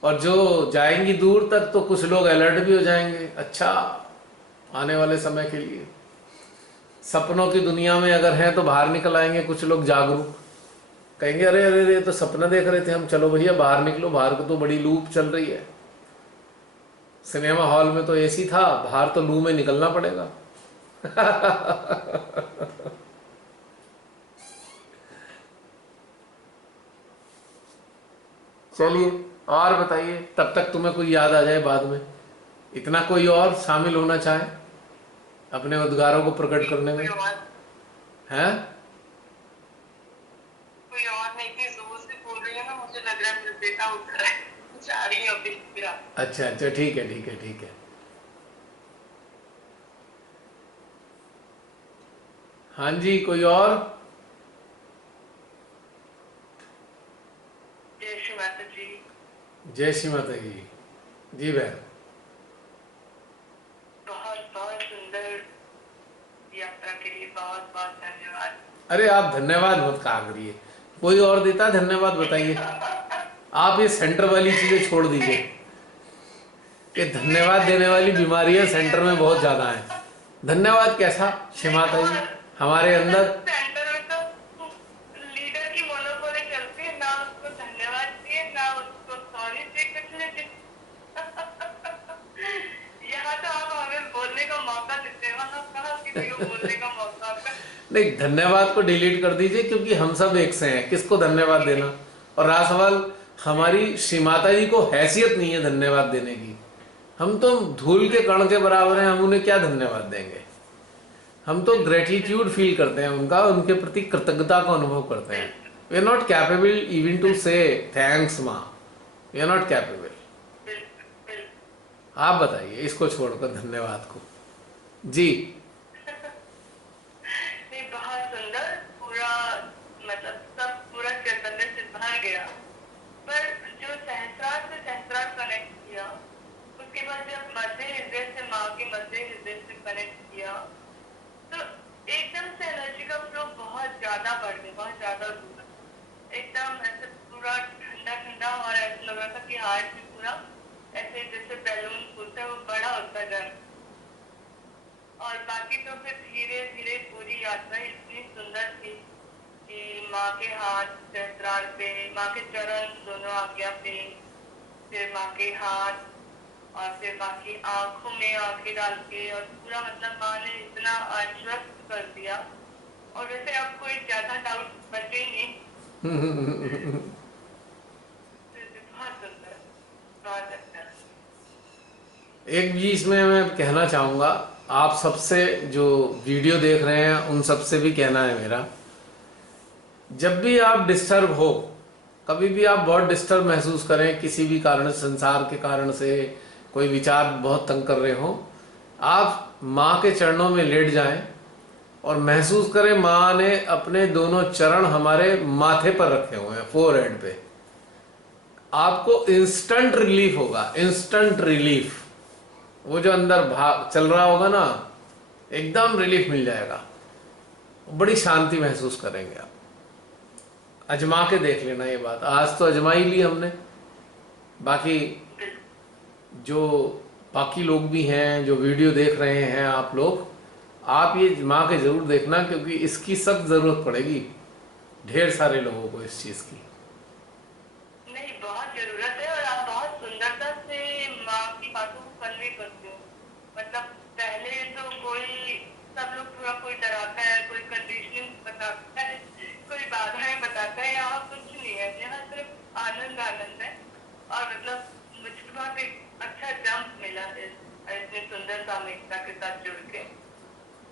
और जो जाएंगी दूर तक तो कुछ लोग अलर्ट भी हो जाएंगे, अच्छा आने वाले समय के लिए। सपनों की दुनिया में अगर हैं तो बाहर निकल आएंगे कुछ लोग जागरूक, कहेंगे अरे अरे अरे, तो सपना देख रहे थे हम, चलो भैया बाहर निकलो, बाहर को तो बड़ी लूप चल रही है। सिनेमा हॉल में तो एसी था, बाहर तो लू में निकलना पड़ेगा। चलिए और बताइए, तब तक तुम्हें कोई याद आ जाए बाद में, इतना कोई और शामिल होना चाहे अपने उद्गारों को प्रकट करने में। हैं? कोई और नहीं, इतनी जोर से बोल रही है ना, मुझे लग रहा है मेरा बेटा उठ रहा है, जा रही है अभी फिर। अच्छा अच्छा, ठीक है ठीक है ठीक है। हाँ जी, कोई और? जय श्री माता जी। जय श्री माता जी। जी बहन। बहुत बहुत सुंदर यात्रा के लिए बहुत बहुत धन्यवाद। अरे आप धन्यवाद मत कहा करिए, कोई और देता है धन्यवाद, बताइए। आप ये सेंटर वाली चीजें छोड़ दीजिए, ये धन्यवाद देने वाली बीमारियां सेंटर में बहुत ज्यादा हैं। धन्यवाद कैसा श्री माता जी हमारे अंदर? सेंटर में तो लीडर की मोनोपोली चलती है, ना उसको धन्यवाद दिए ना उसको सॉरी दिए, कुछ नहीं दिए। यहाँ तो आप हमें बोलने का मौका देते हैं, वहाँ कहाँ किसी को बोलने का मौका होता है। नहीं, धन्यवाद को डिलीट कर दीजिए, क्योंकि हम सब एक से हैं, किसको धन्यवाद देना। और रहा सवाल, हमारी श्री माता जी को हैसियत नहीं है धन्यवाद देने की, हम तो धूल के कण के बराबर हैं, हम उन्हें क्या धन्यवाद देंगे। हम तो ग्रेटिट्यूड फील करते हैं उनका, उनके प्रति कृतज्ञता का अनुभव करते हैं। We are not capable even to say thanks माँ, वी आर नॉट कैपेबल। आप बताइए इसको छोड़कर धन्यवाद को। जी नहीं, बहुत सुंदर, पूरा मतलब सब पूरा चैतन्य से भर गया। पर जो सहस्रार से सहस्रार कनेक्ट किया, उसके बाद जब मध्य हृदय से माँ के मध्य हृदय से कनेक्ट किया, तो एकदम से एनर्जी का फ्लो बहुत ज्यादा बढ़ गया, बहुत ज्यादा दूर, एकदम ऐसे पूरा ठंडा ठंडा, और ऐसा लग रहा था कि हार्ट भी पूरा ऐसे जैसे बैलून फूलता है वो बड़ा होता जा रहा। और बाकी तो फिर धीरे धीरे पूरी यात्रा इतनी सुंदर थी कि माँ के हाथ सहस्रार पे, माँ के चरण दोनों आज्ञा पे, फिर माँ के हाथ, और फिर माँ की आंखों में आंखें डाल के, और पूरा मतलब माँ ने इतना आश्वस्त कर दिया, और वैसे अब कोई ज्यादा डाउट बचे ही नहीं। बहुत सुंदर, बहुत अच्छा। एक भी इसमें मैं कहना चाहूँगा, आप सबसे जो वीडियो देख रहे हैं उन सबसे भी कहना है मेरा, जब भी आप डिस्टर्ब हो, कभी भी आप बहुत डिस्टर्ब महसूस करें किसी भी कारण, संसार के कारण से कोई विचार बहुत तंग कर रहे हो, आप माँ के चरणों में लेट जाएं और महसूस करें माँ ने अपने दोनों चरण हमारे माथे पर रखे हुए हैं, फोरहेड पे। आपको इंस्टेंट रिलीफ होगा, इंस्टेंट रिलीफ। वो जो अंदर भाग चल रहा होगा ना, एकदम रिलीफ मिल जाएगा, बड़ी शांति महसूस करेंगे आप। अजमा के देख लेना ये बात, आज तो अजमा ही ली हमने, बाकी जो बाकी लोग भी हैं जो वीडियो देख रहे हैं, आप लोग, आप ये माँ के जरूर देखना, क्योंकि इसकी सख्त जरूरत पड़ेगी ढेर सारे लोगों को इस चीज की। नहीं, बहुत जरूरत है, और आप बहुत सुंदरता से माँ की बातों को कन्वे करते हो। मतलब पहले तो कोई, सब लोग थोड़ा, कोई डराता है, कोई कंडीशनिंग बताता है, कोई बाधाएं बताता है, यहाँ कुछ नहीं है, यहाँ सिर्फ आनंद आनंद है। और मतलब मुझे बहुत एक अच्छा जंप मिला है इतनी सुंदर सामयिकता के साथ जुड़ के।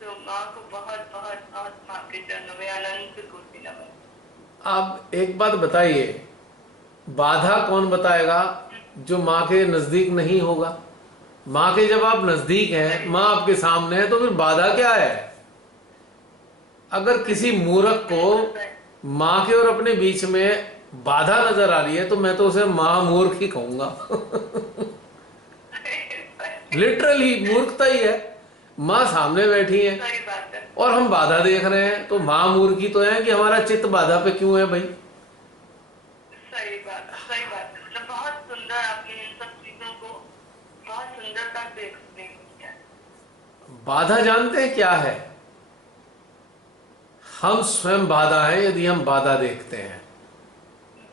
तो माँ को बहुत बहुत बहुत, माँ के चरणों में अनंत कोटि नमन। आप एक बात बताइए, बाधा कौन बताएगा जो माँ के नजदीक नहीं होगा? माँ के जब आप नजदीक हैं, माँ आपके सामने है, तो फिर बाधा क्या है? अगर किसी मूर्ख को माँ के और अपने बीच में बाधा नजर आ रही है तो मैं तो उसे महामूर्ख ही कहूंगा। लिटरली मूर्खता ही है। माँ सामने बैठी है सही बात है। और हम बाधा देख रहे हैं, तो महामूर्ख ही तो है कि हमारा चित्त बाधा पे क्यों है भाई। सही बात है, सही बात है। मतलब बहुत सुंदर आपने इन सब चीजों को बहुत सुंदरता से एक्सप्लेन किया। बाधा जानते हैं क्या है? हम स्वयं बाधा हैं यदि हम बाधा देखते हैं।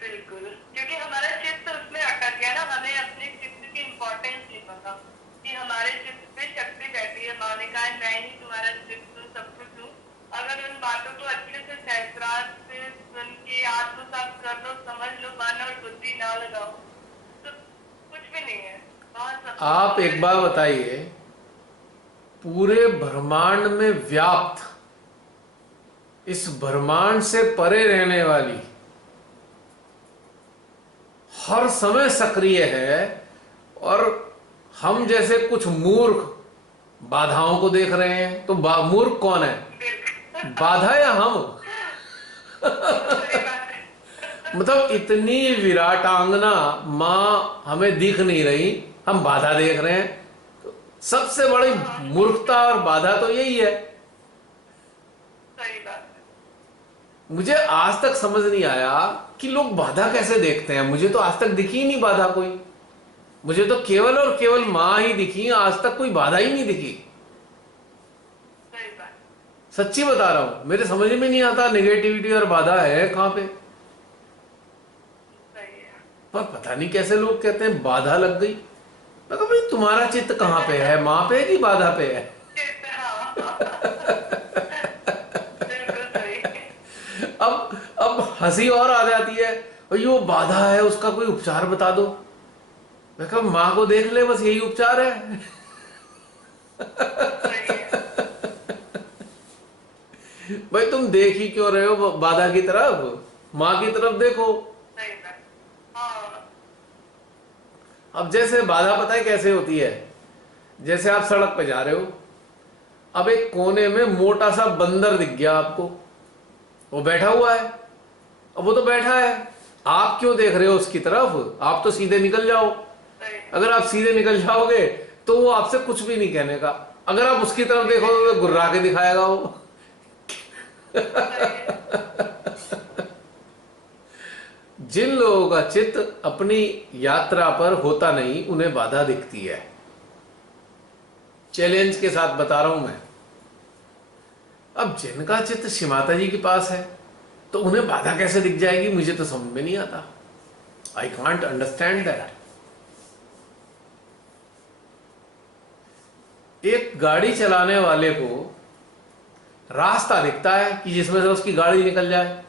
बिल्कुल, क्योंकि हमारा चित्त उसमें अटक गया ना, हमें अपने चित्त की इम्पोर्टेंस नहीं पता कि हमारे चित्त पे शक्ति बैठी है। माँ ने कहा है, मैं ही तुम्हारा चित्त हूँ, सब कुछ हूँ। अगर उन बातों को अच्छे से सहस्रार से सुन के आत्मसात कर लो, समझ लो, मन और बुद्धि ना लगाओ, तो कुछ भी नहीं है। बहुत सब आप एक बार बताइए, पूरे ब्रह्मांड में व्याप्त, इस ब्रह्मांड से परे रहने वाली, हर समय सक्रिय है, और हम जैसे कुछ मूर्ख बाधाओं को देख रहे हैं। तो मूर्ख कौन है, बाधा या हम? सही बात है। मतलब इतनी विराटांगना माँ हमें दिख नहीं रही, हम बाधा देख रहे हैं। तो सबसे बड़ी मूर्खता और बाधा तो यही है। सही बात है। मुझे आज तक समझ नहीं आया कि लोग बाधा कैसे देखते हैं। मुझे तो आज तक दिखी ही नहीं बाधा कोई। मुझे तो केवल और केवल माँ ही दिखी, आज तक कोई बाधा ही नहीं दिखी। सही बात। सच्ची बता रहा हूं, मेरे समझ में नहीं आता नेगेटिविटी और बाधा है कहां पे। सही है। पर पता नहीं कैसे लोग कहते हैं बाधा लग गई। मैं कहा भाई तुम्हारा चित्त कहां पे है, माँ पे है कि बाधा पे है? हाँ, बिल्कुल सही। अब हंसी और आ जाती है, भाई वो बाधा है, उसका कोई उपचार बता दो। मैं कहा माँ को देख ले, बस यही उपचार है। सही है। भाई तुम देख ही क्यों रहे हो बाधा की तरफ, माँ की तरफ देखो। सही बात। हाँ। अब जैसे बाधा पता है कैसे होती है, जैसे आप सड़क पे जा रहे हो, अब एक कोने में मोटा सा बंदर दिख गया आपको, वो बैठा हुआ है। अब वो तो बैठा है, आप क्यों देख रहे हो उसकी तरफ? आप तो सीधे निकल जाओ। सही। अगर आप सीधे निकल जाओगे तो वो आपसे कुछ भी नहीं कहने का। अगर आप उसकी तरफ देखोगे तो गुर्रा के दिखाएगा वो। सही है। जिन लोगों का चित्त अपनी यात्रा पर होता नहीं, उन्हें बाधा दिखती है। चैलेंज के साथ बता रहा हूं मैं। अब जिनका चित्त श्री माता जी के पास है तो उन्हें बाधा कैसे दिख जाएगी, मुझे तो समझ में नहीं आता। I can't understand that. एक गाड़ी चलाने वाले को रास्ता दिखता है कि जिसमें से उसकी गाड़ी निकल जाए।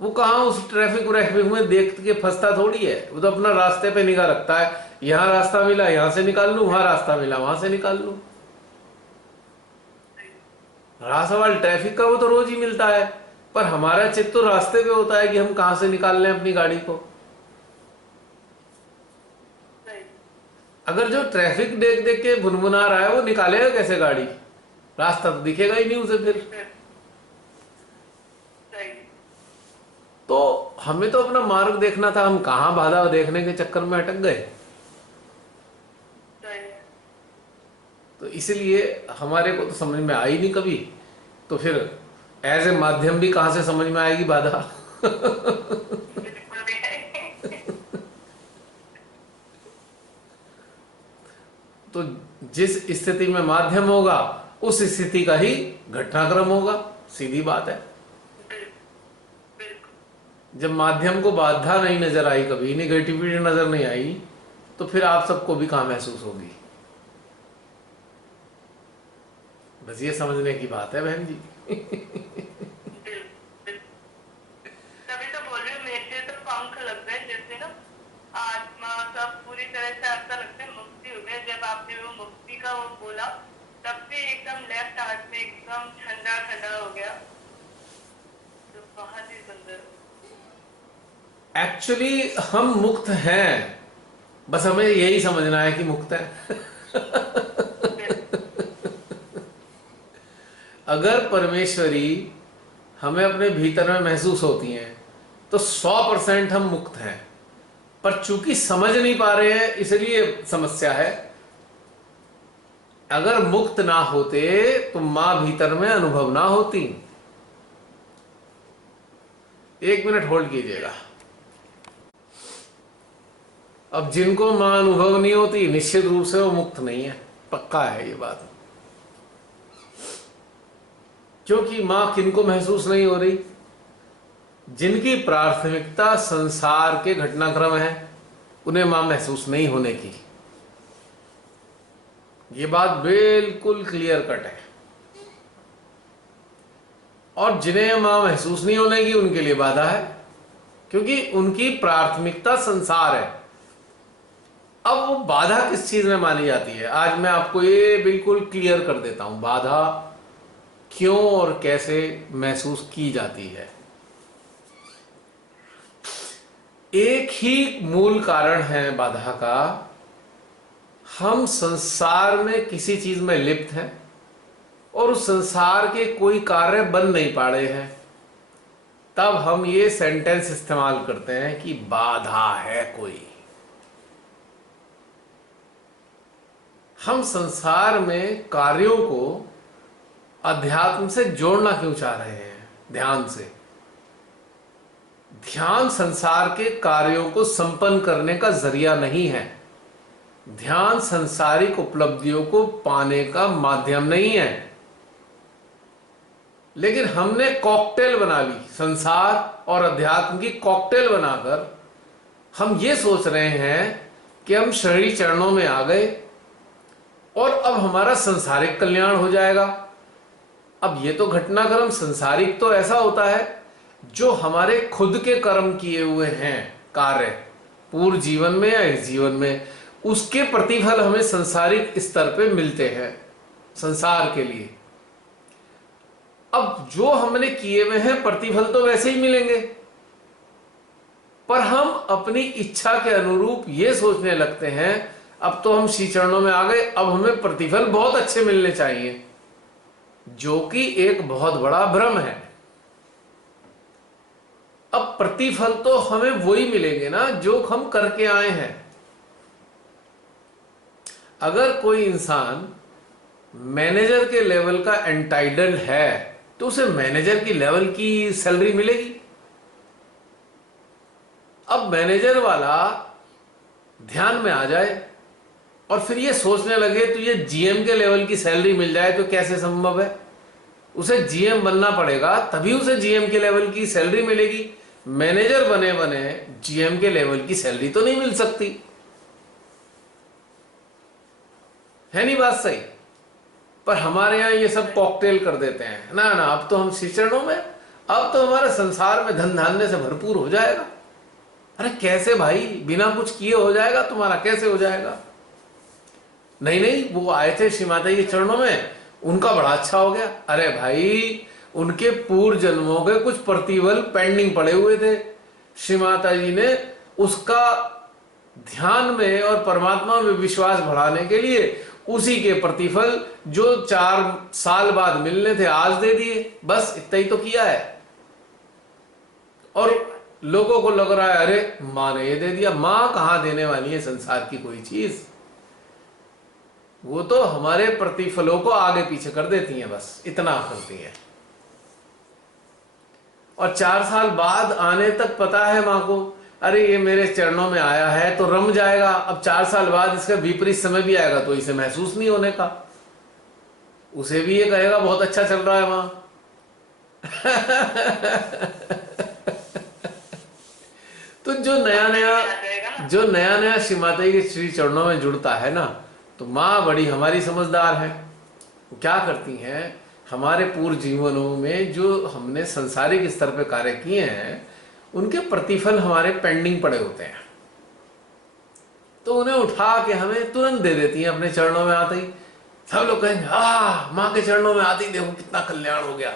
वो कहाँ उस ट्रैफिक में देख के फंसता थोड़ी है, वो तो अपना रास्ते पे निगाह रखता है। यहां रास्ता मिला यहां से निकाल लूं, वहां रास्ता मिला वहां से निकाल लूं। राह सवाल ट्रैफिक का वो तो रोज ही मिलता है, पर हमारा चित्त तो रास्ते पे होता है कि हम कहां से निकाल लें अपनी गाड़ी को। सही। अगर जो ट्रैफिक देख देख के भुनभुना रहा है वो निकालेगा कैसे गाड़ी? रास्ता तो दिखेगा ही नहीं उसे फिर। सही। तो हमें तो अपना मार्ग देखना था, हम कहां बाधा देखने के चक्कर में अटक गए। सही है। तो इसलिए हमारे को तो समझ में आई नहीं कभी, तो फिर एज ए माध्यम भी कहां से समझ में आएगी बाधा। बिल्कुल भी नहीं। तो जिस स्थिति में माध्यम होगा उस स्थिति का ही घटनाक्रम होगा, सीधी बात है। बिल्कुल। जब माध्यम को बाधा नहीं नजर आई, कभी नेगेटिविटी नजर नहीं आई, तो फिर आप सबको भी कहां महसूस होगी। बस ये समझने की बात है बहन जी। तभी तो बोल रही हूँ, मेरे तो पंख लग गए जैसे ना, आत्मा सब पूरी तरह से ऐसा लगता है मुक्ति हो गई। जब आपने वो मुक्ति का वो बोला, तब से एकदम लेफ्ट हार्ट में एकदम ठंडा ठंडा हो गया। तो बहुत ही सुंदर। एक्चुअली हम मुक्त हैं, बस हमें यही समझना है कि मुक्त है। अगर परमेश्वरी हमें अपने भीतर में महसूस होती हैं तो 100% हम मुक्त हैं, पर चूंकि समझ नहीं पा रहे हैं इसलिए समस्या है। अगर मुक्त ना होते तो मां भीतर में अनुभव ना होती। 1 मिनट होल्ड कीजिएगा। अब जिनको मां अनुभव नहीं होती निश्चित रूप से वो मुक्त नहीं है, पक्का है ये बात। क्योंकि मां किनको महसूस नहीं हो रही? जिनकी प्राथमिकता संसार के घटनाक्रम है उन्हें मां महसूस नहीं होने की। ये बात बिल्कुल क्लियर कट है। और जिन्हें मां महसूस नहीं होने की उनके लिए बाधा है, क्योंकि उनकी प्राथमिकता संसार है। अब वो बाधा किस चीज में मानी जाती है, आज मैं आपको ये बिल्कुल क्लियर कर देता हूं। बाधा क्यों और कैसे महसूस की जाती है। एक ही मूल कारण है बाधा का, हम संसार में किसी चीज में लिप्त हैं और उस संसार के कोई कार्य बन नहीं पा रहे हैं। तब हम ये सेंटेंस इस्तेमाल करते हैं कि बाधा है कोई। हम संसार में कार्यों को अध्यात्म से जोड़ना क्यों चाह रहे हैं? ध्यान से। ध्यान संसार के कार्यों को संपन्न करने का जरिया नहीं है। ध्यान संसारिक उपलब्धियों को पाने का माध्यम नहीं है। लेकिन हमने कॉकटेल बना ली, संसार और अध्यात्म की कॉकटेल बनाकर हम ये सोच रहे हैं कि हम शरीर चरणों में आ गए और अब हमारा संसारिक कल्याण हो जाएगा। अब ये तो घटनाक्रम संसारिक तो ऐसा होता है जो हमारे खुद के कर्म किए हुए हैं कार्य, पूर्व जीवन में या इस जीवन में, उसके प्रतिफल हमें संसारिक स्तर पे मिलते हैं संसार के लिए। अब जो हमने किए हुए हैं प्रतिफल तो वैसे ही मिलेंगे, पर हम अपनी इच्छा के अनुरूप ये सोचने लगते हैं अब तो हम श्री चरणों में आ गए, अब हमें प्रतिफल बहुत अच्छे मिलने चाहिए, जो कि एक बहुत बड़ा भ्रम है। अब प्रतिफल तो हमें वही मिलेंगे ना जो हम करके आए हैं। अगर कोई इंसान मैनेजर के लेवल का एंटाइटल्ड है तो उसे मैनेजर की लेवल की सैलरी मिलेगी। अब मैनेजर वाला ध्यान में आ जाए और फिर ये सोचने लगे तो ये जीएम के लेवल की सैलरी मिल जाए तो कैसे संभव है? उसे जीएम बनना पड़ेगा तभी उसे जीएम के लेवल की सैलरी मिलेगी। मैनेजर बने बने जीएम के लेवल की सैलरी तो नहीं मिल सकती है, नहीं बात सही? पर हमारे यहां ये सब कॉकटेल कर देते हैं, ना ना अब तो हम श्री चरणों में, अब तो हमारे संसार में धन धान्य से भरपूर हो जाएगा। अरे कैसे भाई, बिना कुछ किए हो जाएगा तुम्हारा? कैसे हो जाएगा? नहीं नहीं, वो आए थे श्री माता के चरणों में, उनका बड़ा अच्छा हो गया। अरे भाई, उनके पूर्व जन्मों के कुछ प्रतिफल पेंडिंग पड़े हुए थे, श्री माता जी ने उसका ध्यान में और परमात्मा में विश्वास बढ़ाने के लिए उसी के प्रतिफल जो 4 साल बाद मिलने थे आज दे दिए। बस इतना ही तो किया है। और लोगों को लग रहा है अरे मां ने ये दे दिया। मां कहां देने वाली है संसार की कोई चीज? वो तो हमारे प्रतिफलों को आगे पीछे कर देती हैं, बस इतना करती हैं। और 4 साल बाद आने तक पता है मां को, अरे ये मेरे चरणों में आया है तो रम जाएगा। अब 4 साल बाद इसका विपरीत समय भी आएगा तो इसे महसूस नहीं होने का, उसे भी ये कहेगा बहुत अच्छा चल रहा है मां। तो जो नया नया श्री माता जी के श्री चरणों में जुड़ता है ना, तो माँ बड़ी हमारी समझदार है। वो क्या करती हैं, हमारे पूर्व जीवनों में जो हमने सांसारिक स्तर पे कार्य किए हैं उनके प्रतिफल हमारे पेंडिंग पड़े होते हैं, तो उन्हें उठा के हमें तुरंत दे देती हैं अपने चरणों में आते ही। सब लोग कहेंगे माँ के चरणों में आते ही देखो कितना कल्याण हो गया।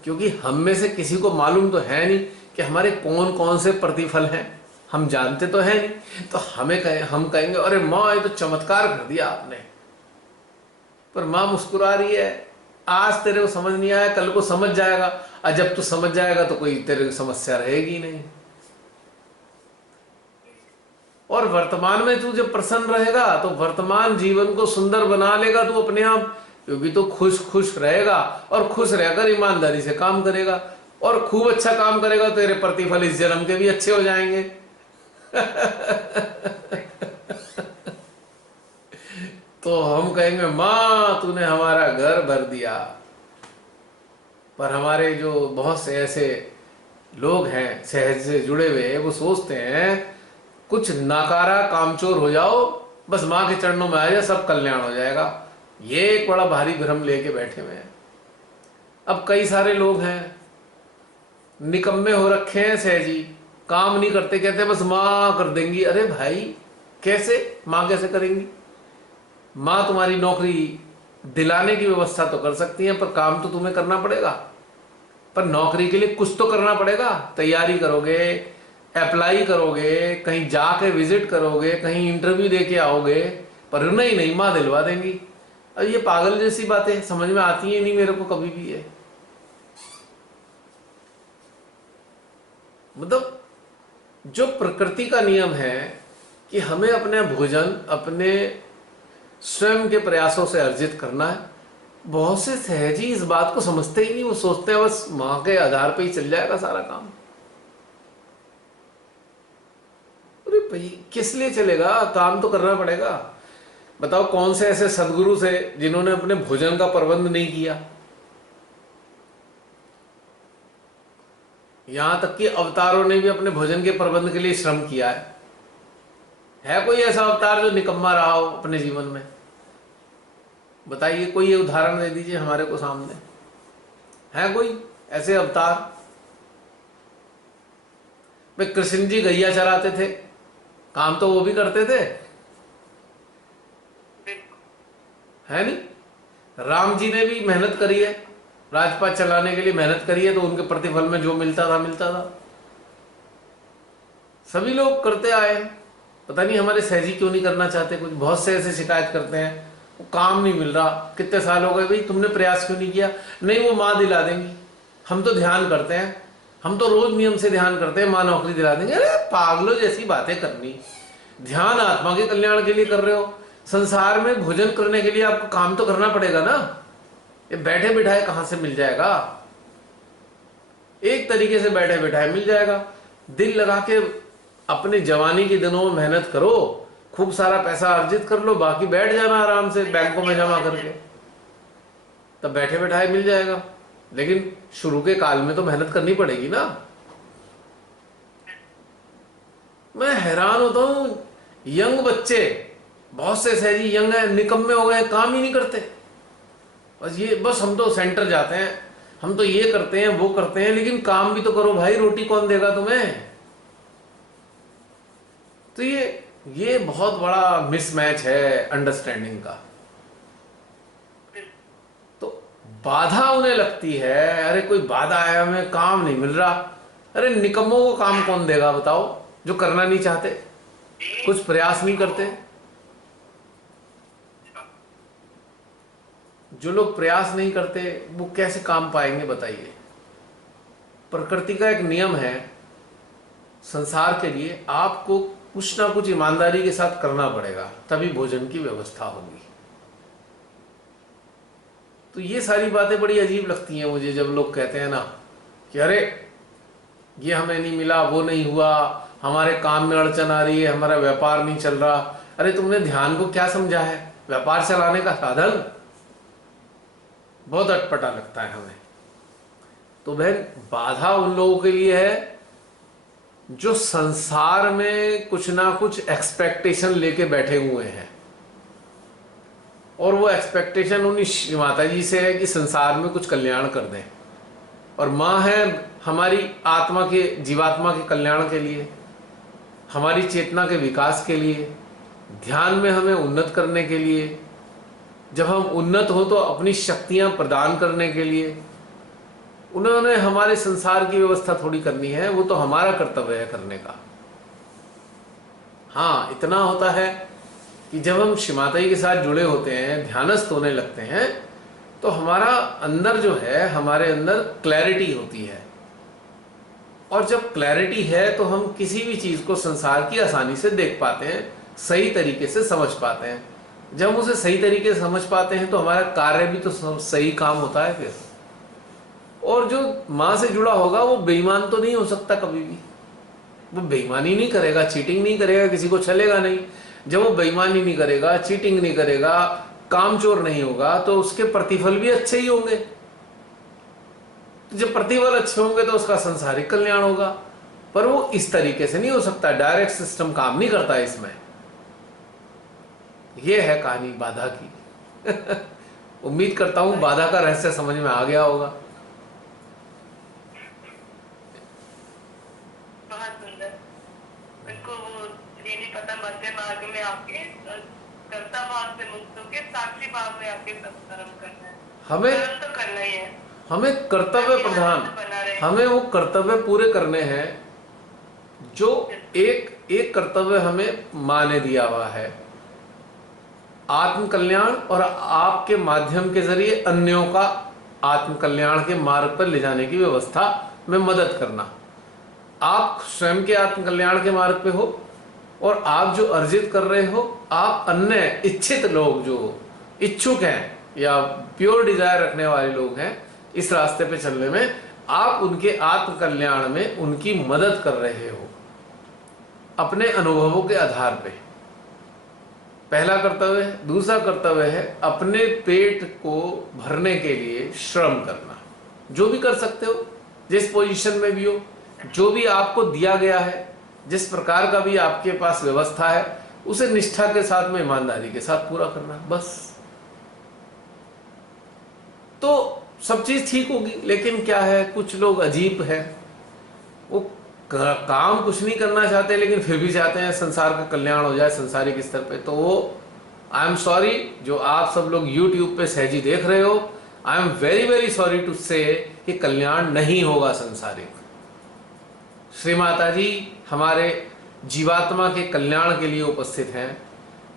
क्योंकि हम में से किसी को मालूम तो है नहीं कि हमारे कौन कौन से प्रतिफल हैं, हम जानते तो है नहीं। तो हम कहेंगे अरे माँ ये तो चमत्कार कर दिया आपने। पर माँ मुस्कुरा रही है, आज तेरे को समझ नहीं आया कल को समझ जाएगा, और जब तू समझ जाएगा तो कोई तेरे को समस्या रहेगी नहीं। और वर्तमान में तू जब प्रसन्न रहेगा तो वर्तमान जीवन को सुंदर बना लेगा तू अपने आप, क्योंकि तू खुश खुश रहेगा और खुश रहकर ईमानदारी से काम करेगा और खूब अच्छा काम करेगा, तेरे प्रतिफल इस जन्म के भी अच्छे हो जाएंगे। तो हम कहेंगे माँ तूने हमारा घर भर दिया। पर हमारे जो बहुत से ऐसे लोग हैं सहज से जुड़े हुए, वो सोचते हैं कुछ नाकारा कामचोर हो जाओ, बस माँ के चरणों में आ जाए, सब कल्याण हो जाएगा। ये एक बड़ा भारी भ्रम लेके बैठे हुए हैं। अब कई सारे लोग हैं निकम्मे हो रखे हैं सहजी, काम नहीं करते, कहते हैं बस माँ कर देंगी। अरे भाई कैसे माँ कैसे करेंगी? माँ तुम्हारी नौकरी दिलाने की व्यवस्था तो कर सकती है, पर काम तो तुम्हें करना पड़ेगा। पर नौकरी के लिए कुछ तो करना पड़ेगा, तैयारी करोगे, अप्लाई करोगे, कहीं जाके विजिट करोगे, कहीं इंटरव्यू दे के आओगे, पर नहीं माँ दिलवा देंगी। और ये पागल जैसी बातें समझ में आती है नहीं मेरे को कभी भी। है मतलब जो प्रकृति का नियम है कि हमें अपने भोजन अपने स्वयं के प्रयासों से अर्जित करना है, बहुत से सहजी इस बात को समझते ही नहीं। वो सोचते हैं बस मां के आधार पे ही चल जाएगा सारा काम। अरे भाई किस लिए चलेगा? काम तो करना पड़ेगा। बताओ कौन से ऐसे सदगुरु थे जिन्होंने अपने भोजन का प्रबंध नहीं किया? यहां तक कि अवतारों ने भी अपने भोजन के प्रबंध के लिए श्रम किया है कोई ऐसा अवतार जो निकम्मा रहा हो अपने जीवन में? बताइए, कोई ये उदाहरण दे दीजिए हमारे को सामने। है कोई ऐसे अवतार? भाई कृष्ण जी गैया चराते थे, काम तो वो भी करते थे, है नहीं? राम जी ने भी मेहनत करी है, राजपाट चलाने के लिए मेहनत करी है, तो उनके प्रतिफल में जो मिलता था मिलता था। सभी लोग करते आए। पता नहीं हमारे सहजी क्यों नहीं करना चाहते कुछ। बहुत से ऐसे शिकायत करते हैं वो काम नहीं मिल रहा, कितने साल हो गए, भाई तुमने प्रयास क्यों नहीं किया? नहीं वो माँ दिला देंगी, हम तो ध्यान करते हैं, हम तो रोज नियम से ध्यान करते हैं, माँ नौकरी दिला देंगे। अरे पागलों जैसी बातें करनी। ध्यान आत्मा के कल्याण के लिए कर रहे हो, संसार में भोजन करने के लिए आपको काम तो करना पड़ेगा ना। ये बैठे बिठाए कहां से मिल जाएगा? एक तरीके से बैठे बिठाए मिल जाएगा। दिल लगा के अपने जवानी के दिनों में मेहनत करो, खूब सारा पैसा अर्जित कर लो, बाकी बैठ जाना आराम से बैंकों में जमा करके, तब बैठे बिठाए मिल जाएगा। लेकिन शुरू के काल में तो मेहनत करनी पड़ेगी ना। मैं हैरान होता हूं, यंग बच्चे, बहुत से सहजी यंग है, निकम्मे हो गए, काम ही नहीं करते। बस हम तो सेंटर जाते हैं, हम तो ये करते हैं वो करते हैं, लेकिन काम भी तो करो भाई, रोटी कौन देगा तुम्हें? तो ये बहुत बड़ा मिसमैच है अंडरस्टैंडिंग का। तो बाधा उन्हें लगती है, अरे कोई बाधा है, हमें काम नहीं मिल रहा। अरे निकम्मों को काम कौन देगा बताओ, जो करना नहीं चाहते, कुछ प्रयास नहीं करते। जो लोग प्रयास नहीं करते वो कैसे काम पाएंगे बताइए? प्रकृति का एक नियम है, संसार के लिए आपको कुछ ना कुछ ईमानदारी के साथ करना पड़ेगा, तभी भोजन की व्यवस्था होगी। तो ये सारी बातें बड़ी अजीब लगती हैं मुझे, जब लोग कहते हैं ना कि अरे ये हमें नहीं मिला, वो नहीं हुआ, हमारे काम में अड़चन आ रही है, हमारा व्यापार नहीं चल रहा। अरे तुमने ध्यान को क्या समझा है? व्यापार चलाने का साधन? बहुत अटपटा लगता है हमें। तो बहन, बाधा उन लोगों के लिए है जो संसार में कुछ ना कुछ एक्सपेक्टेशन लेके बैठे हुए हैं, और वो एक्सपेक्टेशन उन्हीं माता जी से है कि संसार में कुछ कल्याण कर दें। और माँ है हमारी आत्मा के, जीवात्मा के कल्याण के लिए, हमारी चेतना के विकास के लिए, ध्यान में हमें उन्नत करने के लिए, जब हम उन्नत हो तो अपनी शक्तियां प्रदान करने के लिए। उन्होंने हमारे संसार की व्यवस्था थोड़ी करनी है, वो तो हमारा कर्तव्य है करने का। हाँ, इतना होता है कि जब हम श्रीमाताजी के साथ जुड़े होते हैं, ध्यानस्थ होने लगते हैं, तो हमारा अंदर जो है, हमारे अंदर क्लैरिटी होती है। और जब क्लैरिटी है तो हम किसी भी चीज को संसार की आसानी से देख पाते हैं, सही तरीके से समझ पाते हैं। जब हम उसे सही तरीके से समझ पाते हैं तो हमारा कार्य भी तो सही काम होता है फिर। और जो माँ से जुड़ा होगा वो बेईमान तो नहीं हो सकता कभी भी। वो बेईमानी नहीं करेगा, चीटिंग नहीं करेगा, किसी को छलेगा नहीं। जब वो बेईमानी नहीं करेगा, चीटिंग नहीं करेगा, कामचोर नहीं होगा, तो उसके प्रतिफल भी अच्छे ही होंगे। तो जब प्रतिफल अच्छे होंगे तो उसका संसारिक कल्याण होगा। पर वो इस तरीके से नहीं हो सकता, डायरेक्ट सिस्टम काम नहीं करता इसमें। ये है कहानी बाधा की। उम्मीद करता हूं बाधा का रहस्य समझ में आ गया होगा। बहुत सुंदर। उनको वो ये नहीं पता मध्य मार्ग में आके कर्ता भाव से मुक्त होके साक्षी भाव में आके सब कर्म करना है। हमें कर्म तो करना ही है, हमें कर्तव्य प्रधान, बना रहे। हमें वो कर्तव्य पूरे करने हैं जो एक एक कर्तव्य हमें माँ ने दिया हुआ है। आत्म कल्याण और आपके माध्यम के जरिए अन्यों का आत्म कल्याण के मार्ग पर ले जाने की व्यवस्था में मदद करना। आप स्वयं के आत्म कल्याण के मार्ग पे हो और आप जो अर्जित कर रहे हो, आप अन्य इच्छित लोग जो इच्छुक हैं या प्योर डिजायर रखने वाले लोग हैं इस रास्ते पे चलने में, आप उनके आत्म कल्याण में उनकी मदद कर रहे हो अपने अनुभवों के आधार पे। पहला कर्तव्य है। दूसरा कर्तव्य है अपने पेट को भरने के लिए श्रम करना। जो भी कर सकते हो, जिस पोजीशन में भी हो, जो भी आपको दिया गया है, जिस प्रकार का भी आपके पास व्यवस्था है, उसे निष्ठा के साथ में, ईमानदारी के साथ पूरा करना, बस। तो सब चीज ठीक होगी। लेकिन क्या है, कुछ लोग अजीब है, वो काम कुछ नहीं करना चाहते लेकिन फिर भी चाहते हैं संसार का कल्याण हो जाए संसारिक स्तर पे। तो वो आई एम सॉरी, जो आप सब लोग YouTube पे सहजी देख रहे हो, I am very very sorry to say कि कल्याण नहीं होगा संसारिक। श्री माता जी हमारे जीवात्मा के कल्याण के लिए उपस्थित हैं,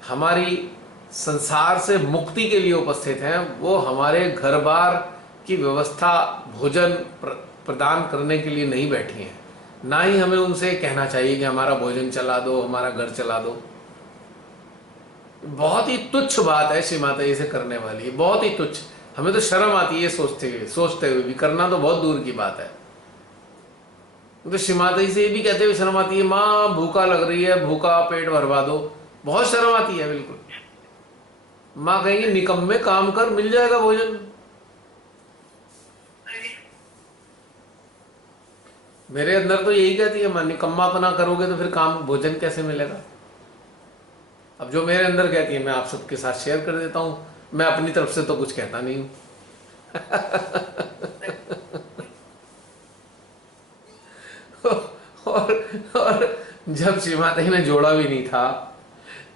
हमारी संसार से मुक्ति के लिए उपस्थित हैं। वो हमारे घर बार की व्यवस्था, भोजन प्रदान करने के लिए नहीं बैठी हैं। ना ही हमें उनसे कहना चाहिए कि हमारा भोजन चला दो, हमारा घर चला दो। बहुत ही तुच्छ बात है श्री माता जी से करने वाली है, बहुत ही तुच्छ। हमें तो शर्म आती है सोचते हुए भी, करना तो बहुत दूर की बात है। तो श्री माता जी से ये भी कहते हुए शर्म आती है, माँ भूखा लग रही है, भूखा पेट भरवा दो, बहुत शर्म आती है बिल्कुल। माँ कहेंगी निकम्मे काम कर, मिल जाएगा भोजन। मेरे अंदर तो यही कहती है, माँ निकम्मापना करोगे तो फिर काम भोजन कैसे मिलेगा। अब जो मेरे अंदर कहती है मैं आप सबके साथ शेयर कर देता हूं। मैं अपनी तरफ से तो कुछ कहता नहीं हूं। और जब श्री माता जी ने जोड़ा भी नहीं था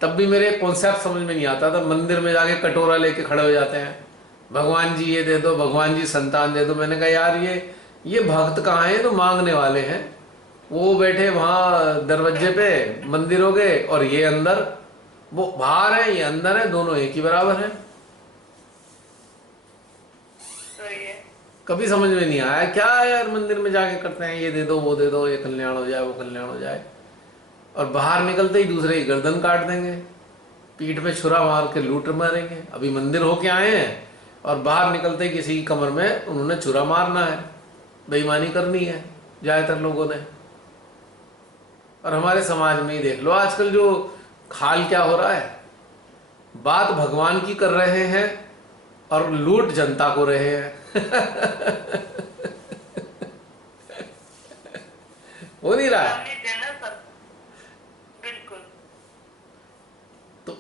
तब भी मेरे कॉन्सेप्ट समझ में नहीं आता था। मंदिर में जाके कटोरा लेके खड़े हो जाते हैं, भगवान जी ये दे दो, भगवान जी संतान दे दो। मैंने कहा यार ये भक्त कहाँ हैं, तो मांगने वाले हैं। वो बैठे वहां दरवाजे पे मंदिरों के, और ये अंदर, वो बाहर है ये अंदर है, दोनों एक ही बराबर है। कभी समझ में नहीं आया क्या यार, मंदिर में जाके करते हैं ये दे दो वो दे दो, ये कल्याण हो जाए वो कल्याण हो जाए, और बाहर निकलते ही दूसरे की गर्दन काट देंगे, पीठ में छुरा मार के लूट मारेंगे। अभी मंदिर होके आए हैं और बाहर निकलते ही किसी की कमर में उन्होंने छुरा मारना है, बेईमानी करनी है ज्यादातर लोगों ने। और हमारे समाज में ही देख लो आजकल जो हाल क्या हो रहा है, बात भगवान की कर रहे हैं और लूट जनता को रहे हैं। हो नहीं रहा। तो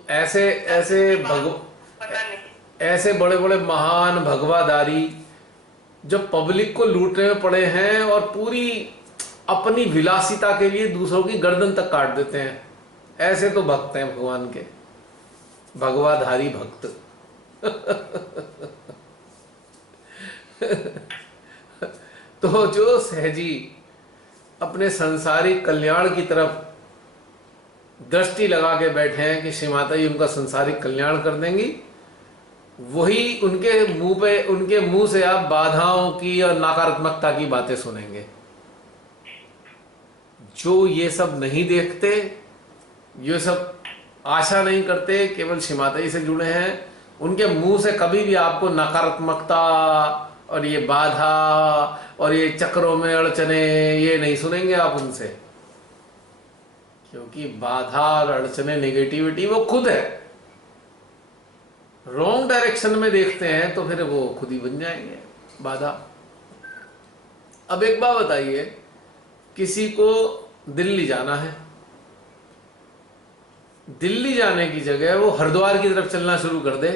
ऐसे बड़े बड़े महान भगवादारी जो पब्लिक को लूटने में पड़े हैं और पूरी अपनी विलासिता के लिए दूसरों की गर्दन तक काट देते हैं, ऐसे तो भक्त हैं भगवान के, भगवाधारी भक्त। तो जो सहजी अपने संसारिक कल्याण की तरफ दृष्टि लगा के बैठे हैं कि श्री माता जी उनका संसारिक कल्याण कर देंगी, वही उनके मुंह से आप बाधाओं की और नकारात्मकता की बातें सुनेंगे। जो ये सब नहीं देखते, ये सब आशा नहीं करते, केवल श्रीमाता जी से जुड़े हैं, उनके मुंह से कभी भी आपको नकारात्मकता और ये बाधा और ये चक्रों में अड़चने ये नहीं सुनेंगे आप उनसे। क्योंकि बाधा और अड़चने, नेगेटिविटी वो खुद है। रॉन्ग डायरेक्शन में देखते हैं तो फिर वो खुद ही बन जाएंगे बाधा। अब एक बात बताइए, किसी को दिल्ली जाना है, दिल्ली जाने की जगह वो हरिद्वार की तरफ चलना शुरू कर दे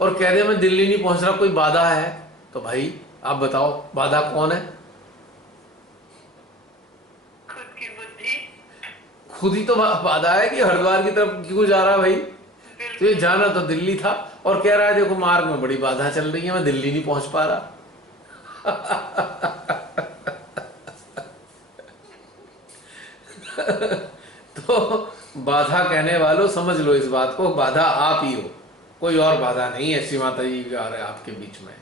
और कह दे मैं दिल्ली नहीं पहुंच रहा, कोई बाधा है, तो भाई आप बताओ बाधा कौन है? खुद की बुद्धि। खुद ही तो बाधा है कि हरिद्वार की तरफ क्यों जा रहा है भाई? तो ये जाना तो दिल्ली था और कह रहा है देखो मार्ग में बड़ी बाधा चल रही है, मैं दिल्ली नहीं पहुंच पा रहा। तो बाधा कहने वालों समझ लो इस बात को, बाधा आप ही हो, कोई और बाधा नहीं है। श्री माता जी आ रहे आपके बीच में।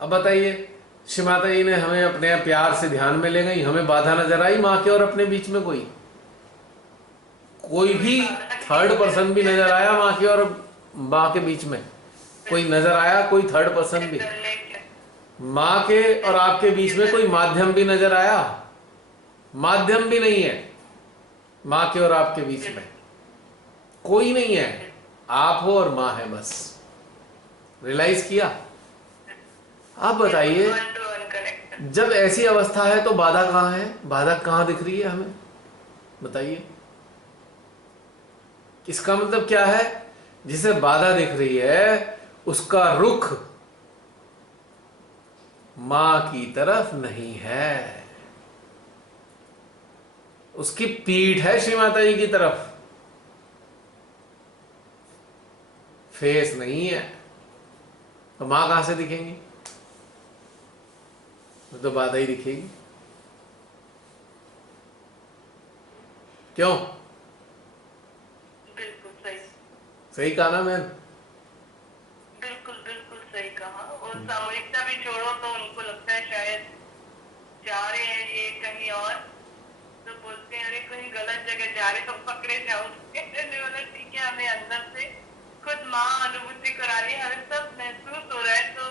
अब बताइए, श्री माता जी ने हमें अपने प्यार से ध्यान में ले गई, हमें बाधा नजर आई माँ के और अपने बीच में? कोई भी थर्ड पर्सन भी नजर आया माँ के और माँ के बीच में? कोई नजर आया कोई थर्ड पर्सन भी? माँ के और आपके बीच में कोई माध्यम भी नजर आया? माध्यम भी नहीं है माँ के और आपके बीच में, कोई नहीं है, आप हो और माँ है बस। रियलाइज किया? आप बताइए, जब ऐसी अवस्था है तो बाधा कहाँ है? बाधा कहाँ दिख रही है हमें? बताइए। इसका मतलब क्या है? जिसे बाधा दिख रही है उसका रुख मां की तरफ नहीं है, उसकी पीठ है श्री माता जी की तरफ, फेस नहीं है। तो मां कहां से दिखेंगी? तो बाधा ही दिखेगी। क्यों? बिल्कुल सही। सही कहा ना मैं? बिल्कुल बिल्कुल सही कहा। और सामूहिकता भी छोड़ो तो उनको लगता है शायद जा रहे हैं ये कहीं और, तो बोलते हैं अरे कहीं गलत जगह जा रहे तो पकड़े जाओगे। ठीक है, हमें अंदर से खुद माँ अनुभूति करा रही है, हमें सब महसूस हो रहा है, तो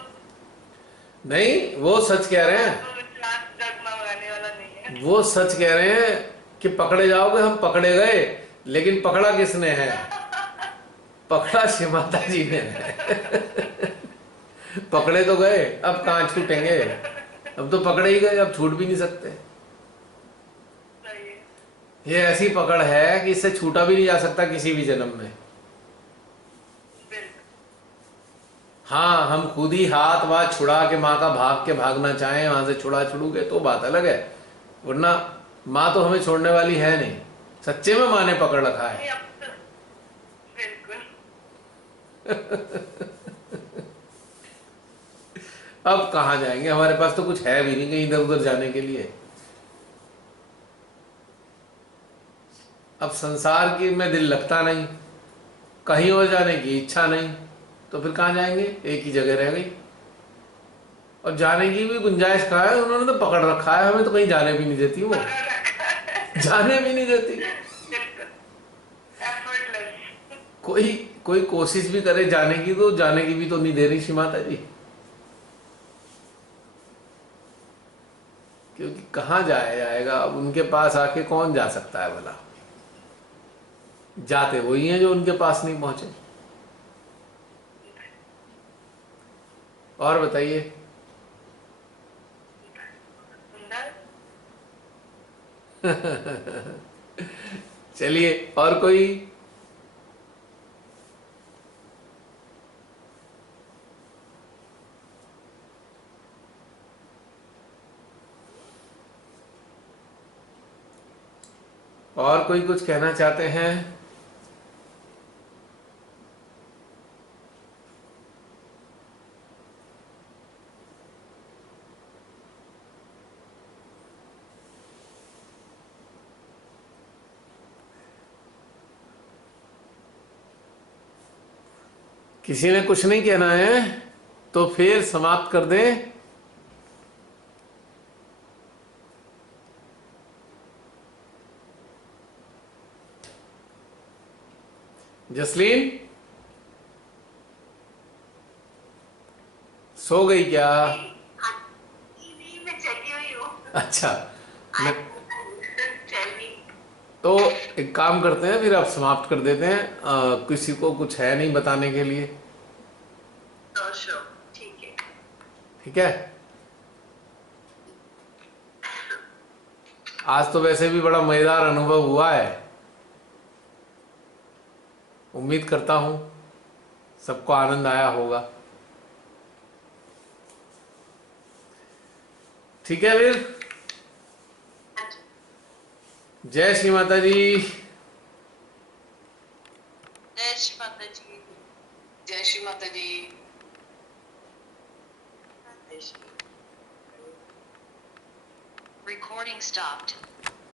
नहीं, वो सच कह रहे हैं, तो विश्वास डगमगाने वाला नहीं है। वो सच कह रहे हैं कि पकड़े जाओगे। हम पकड़े गए, लेकिन पकड़ा किसने है? पकड़ा श्री माता जी ने है। पकड़े तो गए, अब कहाँ छूटेंगे? अब तो पकड़े ही गए, अब छूट भी नहीं सकते। सही है। ये ऐसी पकड़ है कि इससे छूटा भी नहीं जा सकता किसी भी जन्म में। बिल्कुल हाँ, हम खुद ही हाथ वाथ छुड़ा के माँ का भाग के भागना चाहें, वहां से छुड़ा छुड़ूगे तो बात अलग है, वरना माँ तो हमें छोड़ने वाली है नहीं। सच्चे में माँ ने पकड़ रखा है। नहीं, अब तो बिल्कुल अब कहाँ जाएंगे? हमारे पास तो कुछ है भी नहीं कहीं इधर उधर जाने के लिए। अब संसार की में दिल लगता नहीं, कहीं और जाने की इच्छा नहीं, तो फिर कहाँ जाएंगे? एक ही जगह रह गई। और जाने की भी गुंजाइश कहाँ है? उन्होंने तो पकड़ रखा है, हमें तो कहीं जाने भी नहीं देती वो, जाने भी नहीं देती। बिल्कुल effortless। कोई कोई कोशिश भी करे जाने की तो जाने की भी तो नहीं दे रही श्री माता जी। क्योंकि कहाँ जाया जाएगा? अब उनके पास आके कौन जा सकता है भला? जाते वही हैं जो उनके पास नहीं पहुंचे। और बताइए। सुंदर। चलिए, और कोई? और कोई कुछ कहना चाहते हैं? किसी ने कुछ नहीं कहना है तो फिर समाप्त कर दें। जसलीन सो गई क्या? नहीं, मैं जगी हुई हूँ। अच्छा। मैं चलिए। तो एक काम करते हैं, फिर आप समाप्त कर देते हैं। किसी को कुछ है नहीं बताने के लिए? श्योर, ठीक है। ठीक है। आज तो वैसे भी बड़ा मजेदार अनुभव हुआ है। उम्मीद करता हूँ सबको आनंद आया होगा। ठीक है फिर। हाँ जी। जय श्री माता जी। जय श्री माता जी। जय श्री माता जी। Recording stopped.